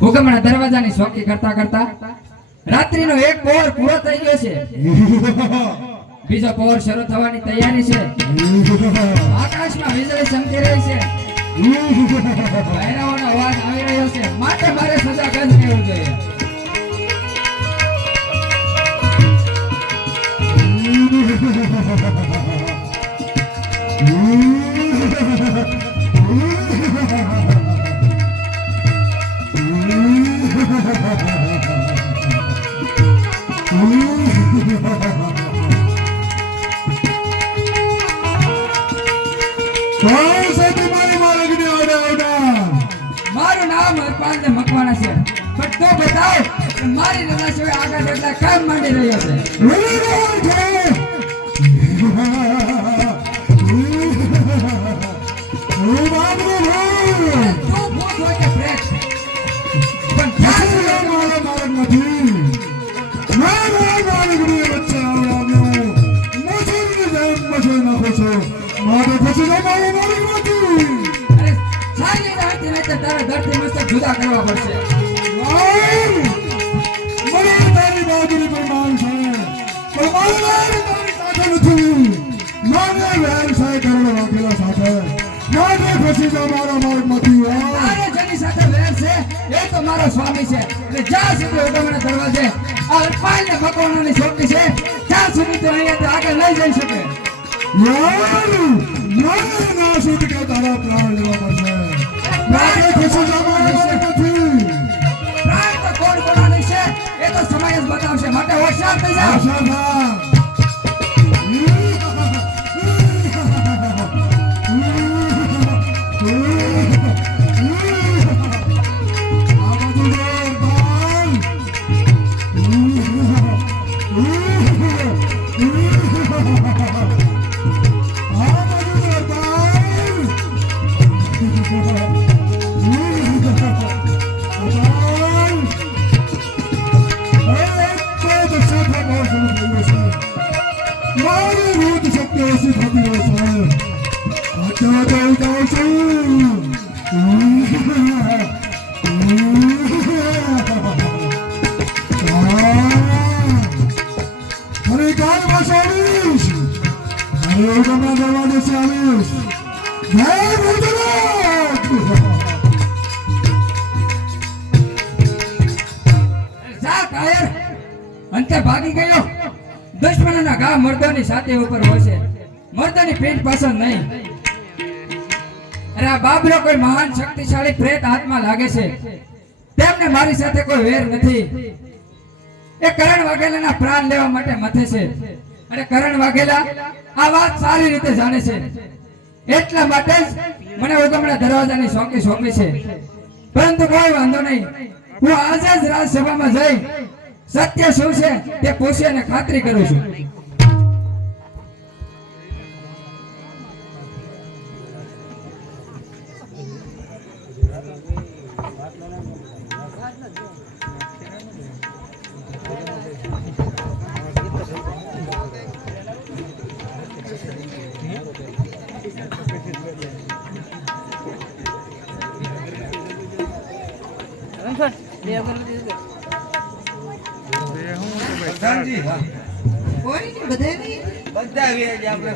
હુકમણા દરવાજાની ચોકી કરતા કરતા રાત્રિનો એક પહોર પૂરો થઈ ગયો છે બીજો પહોર શરૂ થવાની તૈયારી છે આકાશમાં વીજળી ચમકી રહી છે બહેરાઓનો અવાજ આવી રહ્યો છે માટે મારે સજાગ જ રહેવું જોઈએ મારું નામ હરપાલ ને મકવાણા છે પણ તો બતાવ કે મારી રજા સિવાય આગળ એટલા કામ માંડી રહ્યો છે તું ભૂત હોય કે પ્રેત પણ જ્યાં સુધી અરે સારી રાતે રાતે તારા ઘરથી મસ્તક જુદા કરવા પડશે તારે જેની સાથે વેર છે એ તો મારો સ્વામી છે એટલે જ્યાં સુધી ઉગમણા દરવાજે આ અલ્પાલ ને મકવાણાની ચોકી છે ત્યાં સુધી તો અહીંયાથી આગળ લઈ જઈ શકે પ્રાણ તો કોણ કોણાની છે એ એ તો સમય જ બતાવશે, માટે હોશિયાર થઈ જાઓ. જા કાયર, અંતે ભાગી ગયો. દુશ્મનોના ઘા મર્દોની છાતી ઉપર હોય છે, મર્દોની પીઠ પાછળ નહીં. અરે આ બાબરો કોઈ મહાન શક્તિશાળી પ્રેત હાથમાં લાગે છે, તેમને મારી સાથે કોઈ વેર નથી. એ કરણ વાઘેલાના પ્રાણ લેવા માટે મથે છે, અને કરણ વાઘેલા આ વાત સારી રીતે જાણે છે. એટલા માટે જ મને ઉગમણા દરવાજાની સોંપી છે. પરંતુ કોઈ વાંધો નહીં, હું આજે જ રાજસભામાં જઈ સત્ય શું છે તે પૂછી અને ખાતરી કરું છું. પ્રધાનજી, હા. કોઈ નહીં, બધે નહીં. બધા આવ્યા છે આપણે.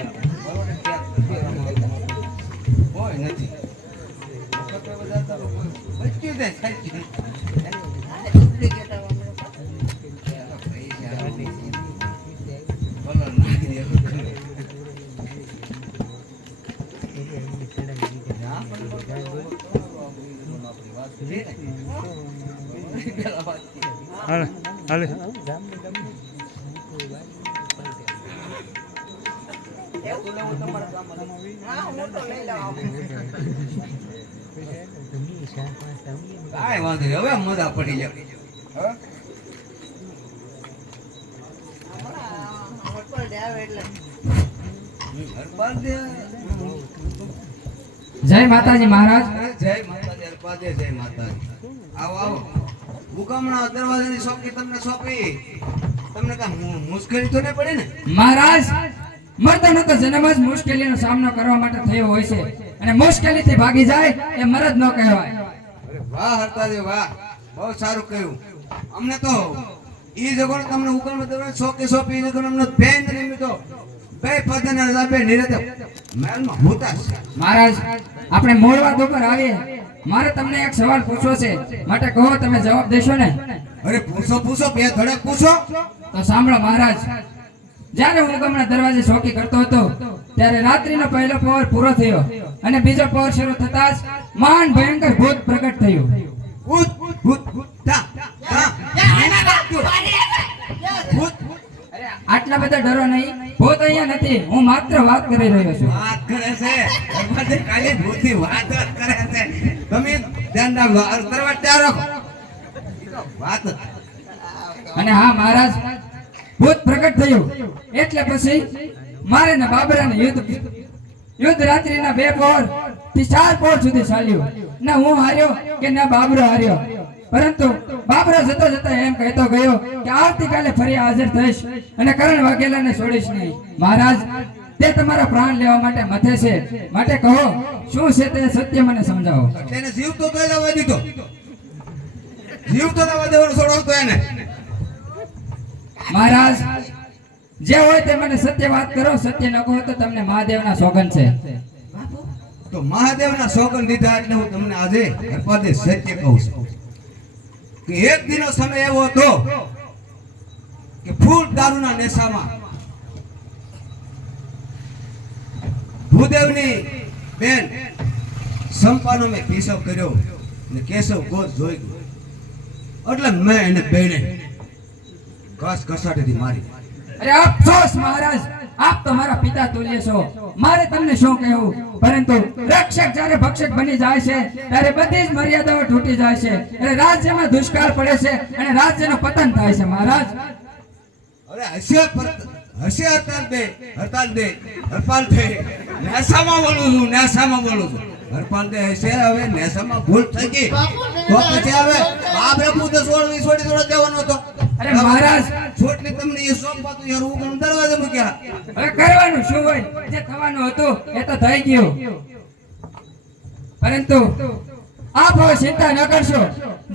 કોઈ નથી. વખતે બધા તો બચ્યું છે, સાચી. ડુપ્લિકેટ આવવાનું. બોલો, નાખી દે. હાલે હાલે કાંઈ વાંધો નહીં, હવે મજા પડી જાય. જય માતાજી મહારાજ. જય માતાજી, અલ્પાદે જય માતાજી. આવો આવો. ઉગમણા દરવાજાની સોંપી તમને સોંપી. તમને કાંઈ મુશ્કેલી તો નહીં પડી ને? મહારાજ, મર્દનો તો જન્મ જ મુશ્કેલીનો સામનો કરવા માટે થયો હોય છે, અને મુશ્કેલીથી ભાગી જાય એ મરદ ન કહેવાય. અરે વાહ હરતાજી વાહ, બહુ સારું કહ્યું. અમને તો ઈ જગોને તમને ઉગમણા દરવાજા સોંપી ઈ જગોને અમને બેન નિમિત્તો બે પદના રાબે નિરતે મહેલમાં હોતા છે. મહારાજ, આપણે મૂળ વાત ઉપર આવીએ. મારે તમને એક સવાલ પૂછવો છે, માટે કહો, તમે જવાબ દેશો ને? અરે પૂછો પૂછો, બે ધડક પૂછો. તો સાંભળો મહારાજ, જ્યારે હું ઉગમણા દરવાજે ચોકી કરતો હતો ત્યારે રાત્રિનો પહેલો પહોર પૂરો થયો અને બીજો પહોર શરૂ થતા જ મહાન ભયંકર ભૂત પ્રગટ થયું. ભૂત ભૂત ભૂત તા તા ભૂત. આટલા બધા ડરો નહીં, ભૂત અહીંયા નથી, હું માત્ર વાત કરી રહ્યો છું. વાત કરે છે, અમારે કાલે ભૂતની વાત જ કરે છે. તમે ધ્યાન રાખો, દરવાજા ત્યાં રાખો. ઈ તો વાત જ. અને હા મહારાજ, ભૂત પ્રગટ થયું એટલે પછી મારે ને બાબરાને યુદ્ધ રાત્રિના 2 પહોર થી 4 પહોર સુધી ચાલ્યું. ના હું હાર્યો કે ના બાબરો હાર્યો, પરંતુ બાબરો જતા જતા એમ કહેતો ગયો કે આવતીકાલે ફરી હાજર થઈશ અને કરણ વાઘેલાને છોડીશ નહીં. મહારાજ, તે તમારા પ્રાણ લેવા માટે મથે છે, માટે કહો શું છે તે સત્ય મને સમજાવો. એને જીવ તો લેવા દીધો, જીવ તો લેવા દેવાનો છોડો એને. મહારાજ, જે હોય તે મને સત્ય વાત કરો, સત્ય ન કહો તો તમને મહાદેવના સોગંદ છે. તો મહાદેવના સોગંદ દીધા એટલે હું તમને આજે હરપાદે સત્ય કહું છું કે એક દિનો સમય એવો હતો કે ફૂલ દારૂના નેશામાં ભૂદેવની બેન સંપાનો મેં પીસવ કર્યો અને કેશવ ગોદ જોઈ ગયો એટલે મેં એને બેને ઘસ ઘસાટેથી મારી. અરે અફસોસ મહારાજ, આપ તો મારા પિતા તુલ્ય છો. મારે તમને શું કહેવું, પરંતુ રક્ષક જ્યારે ભક્ષક બની જાય છે ત્યારે બધી જ મર્યાદાઓ તૂટી જાય છે. એટલે રાજ્યમાં દુષ્કાળ પડે છે અને રાજ્યનું પતન થાય છે મહારાજ. અરે હશે હરપાલ દે નેસામાં બોલું છું, નેસામાં બોલું છું. હરપાલ દે હશે, હવે નેસામાં ભૂલ થઈ ગઈ તો પછી હવે આપણે પૂતે છોડી દેવાનો હતો. અરે મહારાજ, છોટલી તમને એ સોંપાતું યાર, હું પણ દરવાજે મૂક્યા. હવે કરવાનું શું હોય, જે થવાનું હતું એ તો થઈ ગયું. પરંતુ આપ હવે ચિંતા ન કરશો.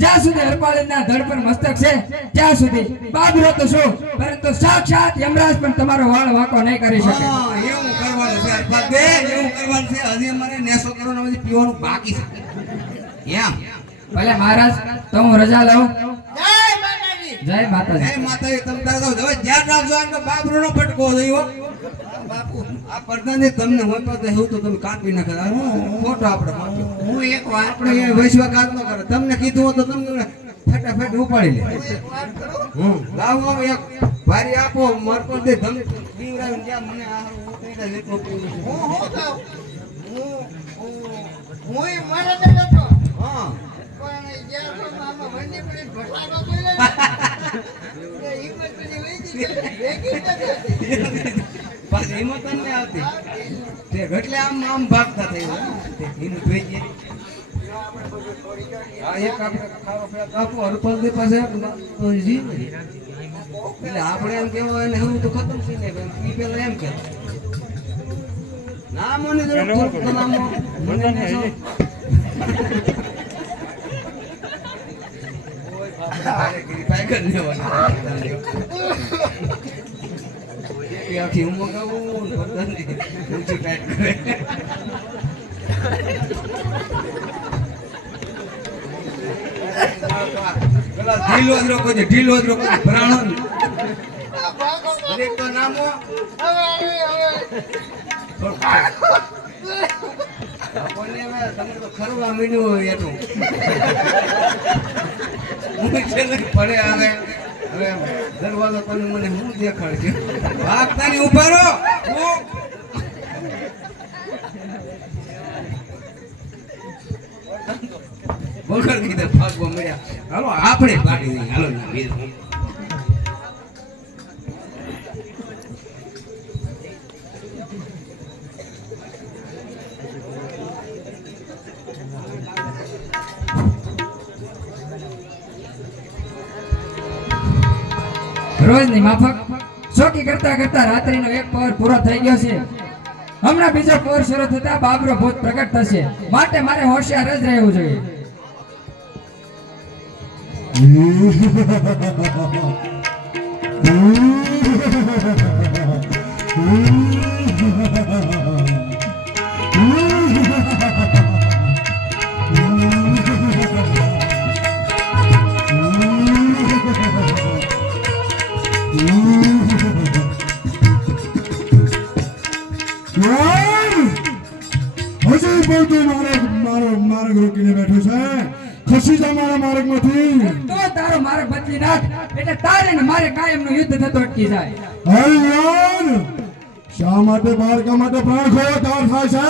જ્યાં સુધી હરપાલના ધડ પર મસ્તક છે ત્યાં સુધી બાબરો તો શું, પરંતુ સાક્ષાત યમરાજ પણ તમારો વાળ વાંકો નહીં કરી શકે. હા, એવું કરવાનું છે હરપાલ દે, એવું કરવાનું છે. હજી અમારે નેસો કરવાનો, હજી પીવાનું બાકી છે. એમ ભલે મહારાજ, તો હું રજા લઉં. જય માતાજી. જય માતાજી. એ માતાજી તમે તારે તો હવે ધ્યાન રાખજો, આમ તો બાબરોનો ફટકો થયો. બાપુ આ પડદાને તમને હોય તો એવું તો તમે કાપી નાખે. હું ખોટો આપણે માપી. હું એક વાત આપણે એ વિશ્વાસઘાત ન કરે. તમને કીધું હોત તો તમને ફટાફટ ઉપાડી લે. લાવો હવે એક ભારી આપો, મારકો દે તમને પીવડાવીને જ્યાં મને આ ઉતરીને લેતો પીવું. હું કહું? હું ય મરે ન જતો. હા પણ જ્યાં તો આમાં વંડી પડીને ભસાડો બોલ્યો ને, તો હિંમત બધી વહી ગઈ. ભેગી જ નથી. પાછી હિંમત ન આવતી. તે ઘટલે આમ ભાગતા થઈ ગયા. તે હિંમત વહી ગઈ. આ એક આપણે ખાવા પીવા આપો હરપાલ દે પાસે તો જી નહીં. એટલે આપણે એમ કહેવાય ને એવું તો ખતમ છે ને. ઈ પેલા એમ કે નામોની જરૂર એને શું કર્યું? નામો મને નહીં હજી. આખી હું મગાવું ઊંચી પેટ કરે. પેલા ઢીલો જ રોકો છે, ઢીલો જ રોકો છે. બ્રાહ્મણ દરેક તો નામો આપણને હવે તમે તો ખરવા મીડ્યું હોય એટલું. હું છેલ્લે પડે હવે હવે દરવાજો તમે મને હું દેખાડશે. ભાગતાની ઉભા રહો. વગર કીધે ભાગવા મળ્યા. હાલો આપણે પાડી દઈએ. હાલો ના વીર. રોજની માફક ચોકી કરતા કરતા રાત્રિનો એક પહોર પૂરો થઈ ગયો છે. હમણાં બીજો પહોર શરૂ થતા બાબરો ભૂત પ્રગટ થશે, માટે મારે હોશિયાર જ રહેવું જોઈએ. હજી પણ તું માર્ગ રોકીને બેઠો છે. ખસી જા મારા માર્ગમાંથી. તો તારો માર્ગ બદલી નાખ, એટલે તારે ને મારે કાયમનું યુદ્ધ થતો અટકી જાય. હરિયાન શા માટે બાળકા માટે પ્રાણ ખોવા તાર થાય છે?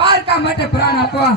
પારકા માટે પ્રાણ આપવા.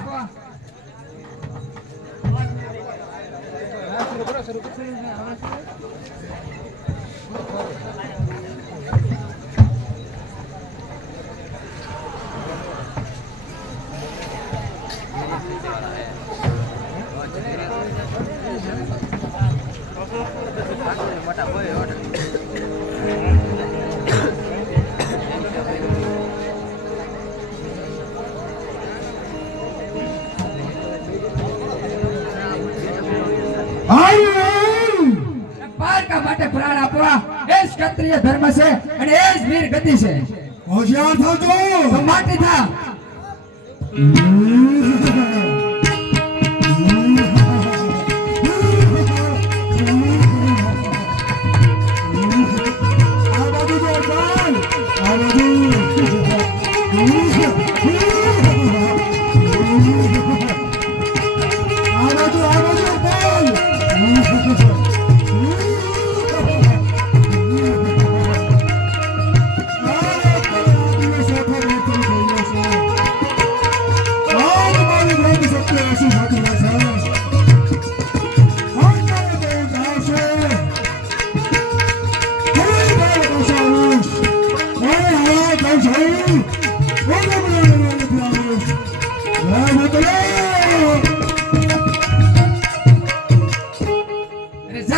પારકા માટે પ્રાણ આપવા એ જ ક્ષત્રિય ધર્મ છે અને એ જ વીર ગતિ છે. હોશિયાર થજો. તો માટી થા. આ બાજુ જો ચાલ. આ બાજુ. આ બાજુ બોલ.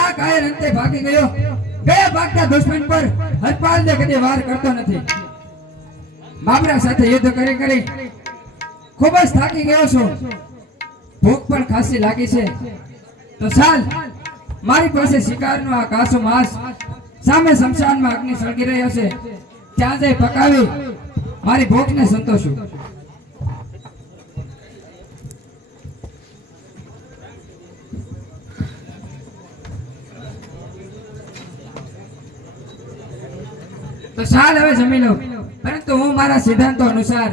આ કાયર અંતે ભાગી ગયો. ગયા ભાગતા દુશ્મન પર હરપાલને કદી વાર કરતો નથી. બાબરા સાથે યુદ્ધ કરી કરી ખૂબ જ થાકી ગયો છું. ભૂખ પણ ખાસી લાગી છે. તો ચાલ, મારી પાસે શિકારનો આ કાચો માંસ, સામે શમશાનમાં અગ્નિ સળગી રહ્યો છે, ત્યાં જઈ પકાવી મારી ભૂખને સંતોષું. તો ચાલ હવે જમી લઉં, પરંતુ હું મારા સિદ્ધાંતો અનુસાર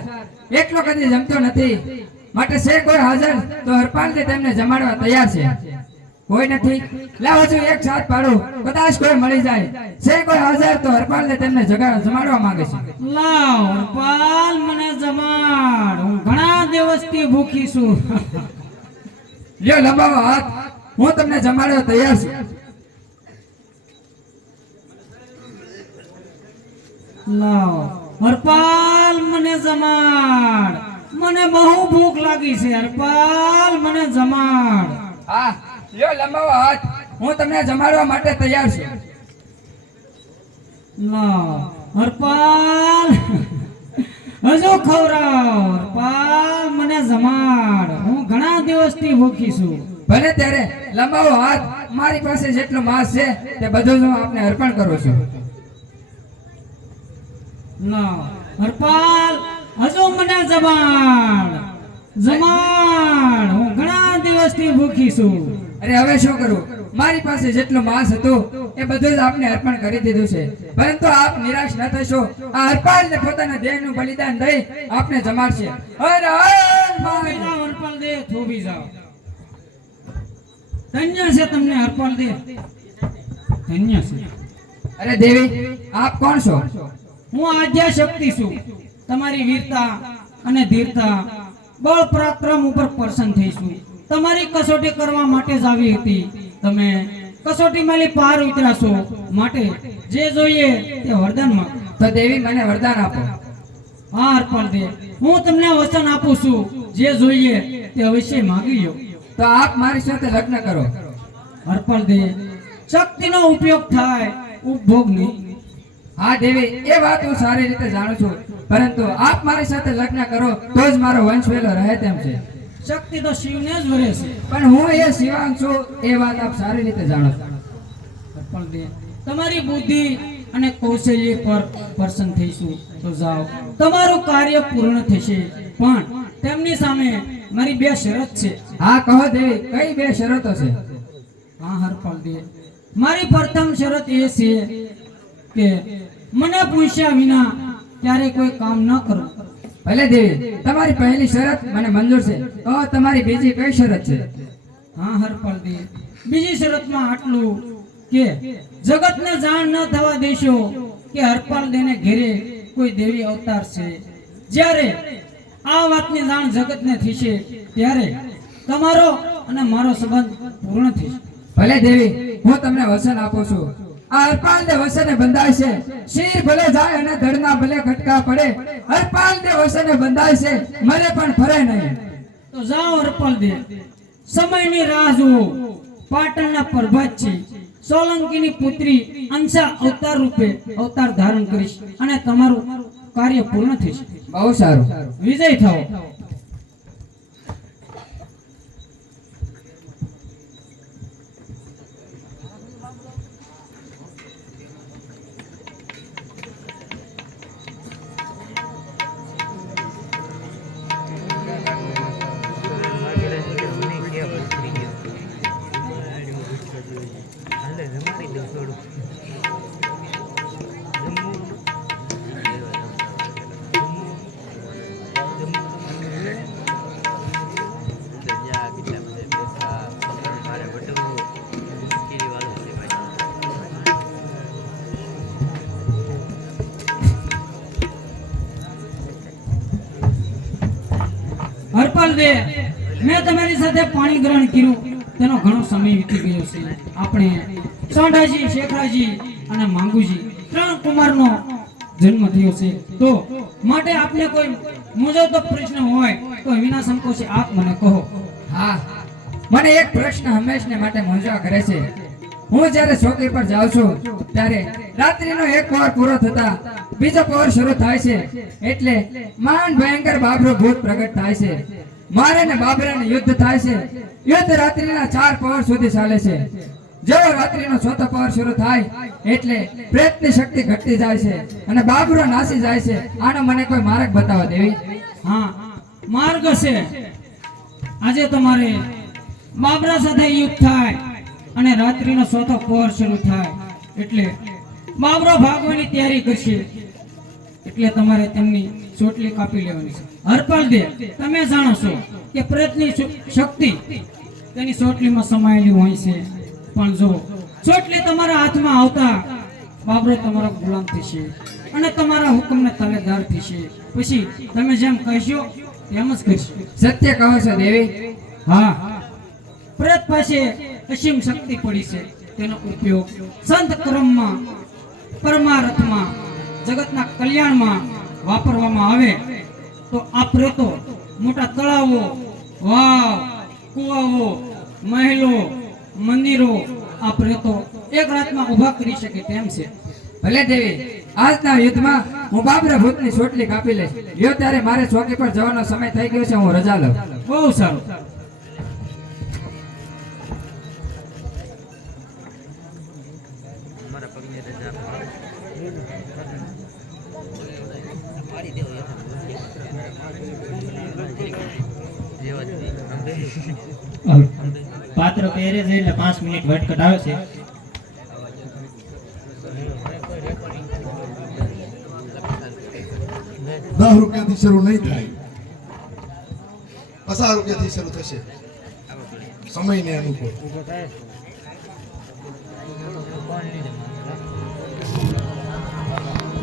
એકલો કદી જમતો નથી. માટે છે કોઈ હાજર તો હરપાલથી તેમને જમાડવા તૈયાર છે. કોઈ નથી? લાવો છું એક સાથ પાડું, કદાચ કોઈ મળી જાય. છે કોઈ હાજર તો હરપાલને તેમને જમાડવા માંગે છે. લાવ હરપાલ, મને જમાડ. હું ઘણા દિવસથી ભૂખી છું. લ્યો લંબાવો હાથ, હું તમને જમાડવા તૈયાર છું. લાવ હરપાલ, મને જમાડ. મને બહુ ભૂખ લાગી છે. હરપાલ, મને જમાડ. હા, લ્યો લંબાવો હાથ, હું તમને જમાડવા માટે તૈયાર છું. લાવ હરપાલ, હજુ ખવડાવ. હરપાલ, મને જમાડ. હું ઘણા દિવસથી ભૂખી છું. ભલે ત્યારે લંબાવો હાથ, મારી પાસે જેટલું માંસ છે તે બધું જ હું આપને અર્પણ કરું છું. લાવ હરપાલ, હજુ મને જમાડ. જમાડ. હું ઘણા દિવસથી ભૂખી છું. અરે હવે શું કરું? મારી પાસે જેટલું માંસ હતું એ બધું જ આપને અર્પણ કરી દીધું છે. પરંતુ આપ નિરાશ ન થશો. આ હરપાલને પોતાના દેહનું બલિદાન દઈ આપને જમાડશે. હર હર મહાદેવ. હરપાલ દે, થોભી જાઓ. ધન્ય છે તમને હરપાલ દે, ધન્ય છે. અરે દેવી, આપ કોણ છો? હું આદ્યા શક્તિ છું. તમારી વીરતા અને ધીરતા, બળ પરાક્રમ ઉપર પ્રસન્ન થઈશું. તમારી કસોટી કરવા માટે જ આવી હતી. તમે કસોટી માલી પાર ઉતરાશો. માટે જે જોઈએ તે વરદાન માં. તો દેવી મને વરદાન આપો. હા હરપાલ દે, હું તમને વચન આપું છું. જે જોઈએ તે અવશ્ય માંગી લો. તો આપ મારી સાથે લગ્ન કરો. હરપાલ દે, શક્તિનો ઉપયોગ થાય, ઉપભોગ નહીં. હા દેવી, એ વાત હું સારી રીતે જાણું છું, પરંતુ આપ મારી સાથે લગ્ન કરો તો જ મારો વંશ વેલો રહે તેમ છે. શક્તિ તો શિવને જ વરે છે. પણ હું એ શિવાંગ છું, એ વાત આપ સારી રીતે જાણો છો. હરપાલ દે, તમારી બુદ્ધિ અને કૌશલ્ય પર પ્રસન્ન થઈશું. તો જાઓ, તમારું કાર્ય પૂર્ણ થશે. પણ તેમની સામે મારી બે શરત છે. હા કહો દેવી, કઈ બે શરતો છે? હા હરપાલ દે, મારી પ્રથમ શરત એ છે કે મને પૂછ્યા વિના ક્યારે કોઈ કામ ન કરું. ભલે દેવી, તમારી પહેલી શરત મને મંજૂર છે. તો તમારી બીજી કઈ શરત છે? હા હરપાલ દે, બીજી શરતમાં આટલું કે જગતને જાણ ન થવા દેશો કે હરપાલ દેને ઘેરે કોઈ દેવી અવતાર છે. જ્યારે આ વાતની જાણ જગતને થશે ત્યારે તમારો અને મારો સંબંધ પૂર્ણ થશે. ભલે દેવી, હું તમને વચન આપું છું. આ હરપાલને વચને બંધાય છે. શિર ભલે જાય અને ધડના ભલે ખટકા પડે, હરપાલને વચને બંધાય છે, મરે પણ ફરે નહીં. તો જાઓ હરપાલ દે, સમયની રાહ જુઓ. પાટણના પ્રભાતજી સોલંકીની પુત્રી અંશા અવતાર રૂપે અવતાર ધારણ કરીશ અને તમારું કાર્ય પૂર્ણ થશે. બહુ સારું. વિજય થાઓ. હરપાલ દે, મેં તમારી સાથે પાણી ગ્રહણ કર્યું તેનો ઘણો સમય વીતી ગયો છે. આપણે સોંઢાજી, શેખરાજી અને માંગુજી ત્રણ કુમારનો જન્મ થયો છે. તો માટે આપને કોઈ મૂંઝવતો પ્રશ્ન હોય તો વિના સંકોચે આપ મને કહો. હા, મને એક પ્રશ્ન હંમેશને માટે મૂંઝવા કરે છે. હું જ્યારે ચોકી પર જાઉં છું ત્યારે રાત્રિનો એક પહોર પૂરો થતા બીજો પહોર શરૂ થાય છે એટલે મહાન ભયંકર બાબરો ભૂત પ્રગટ થાય છે. મારે ને બાબરાને યુદ્ધ થાય છે. યુદ્ધ રાત્રિના 4 પહોર સુધી ચાલે છે. જેવો રાત્રિનો ચોથો પહોર શરૂ થાય એટલે પ્રેતની શક્તિ ઘટતી જાય છે અને બાબરો નાસી જાય છે. આનો મને કોઈ માર્ગ બતાવો દેવી. હા, માર્ગ છે. આજે તમારે બાબરા સાથે યુદ્ધ થાય અને રાત્રિનો ચોથો પહોર શરૂ થાય એટલે બાબરો ભાગવાની તૈયારી કરશે એટલે તમારે તેમની ચોટલી કાપી લેવાની છે. હરપાલ દેવ, તમે જાણો છો કે પ્રેતની શક્તિ તેની ચોટલીમાં સમાયેલી હોય છે, પણ જો ચોટલી તમારા હાથમાં આવતા બાબરો તમારો ગુલામ થશે અને તમારા હુકમને તાલેદાર થશે. પછી તમે જેમ કહેશો તેમ જ કરશે. સત્ય કહો છો દેવી? હા, પ્રેત પાસે અસીમ શક્તિ પડી છે. તેનો ઉપયોગ સંત કર્મમાં, પરમાર્થમાં, જગતના કલ્યાણમાં વાપરવામાં આવે તો આ પ્રેતો મોટા તળાવો, વાવ, કુવાઓ, મહેલો, મંદિરો આ પ્રેતો એક રાતમાં ઊભા કરી શકે તેમ છે. ભલે દેવી, આજના યુદ્ધમાં હું બાબરા ભૂતની ચોટલી કાપી લઈશ. લ્યો ત્યારે મારે ચોકી પર જવાનો સમય થઈ ગયો છે. હું રજા લઉં. બહુ સારું. પાત્ર પહેરે છે એટલે 5 મિનિટ વટકટ આવે છે. ₹10 શરૂ નહીં થાય, 50 રૂપિયાથી શરૂ થશે સમયને અનુકૂળ.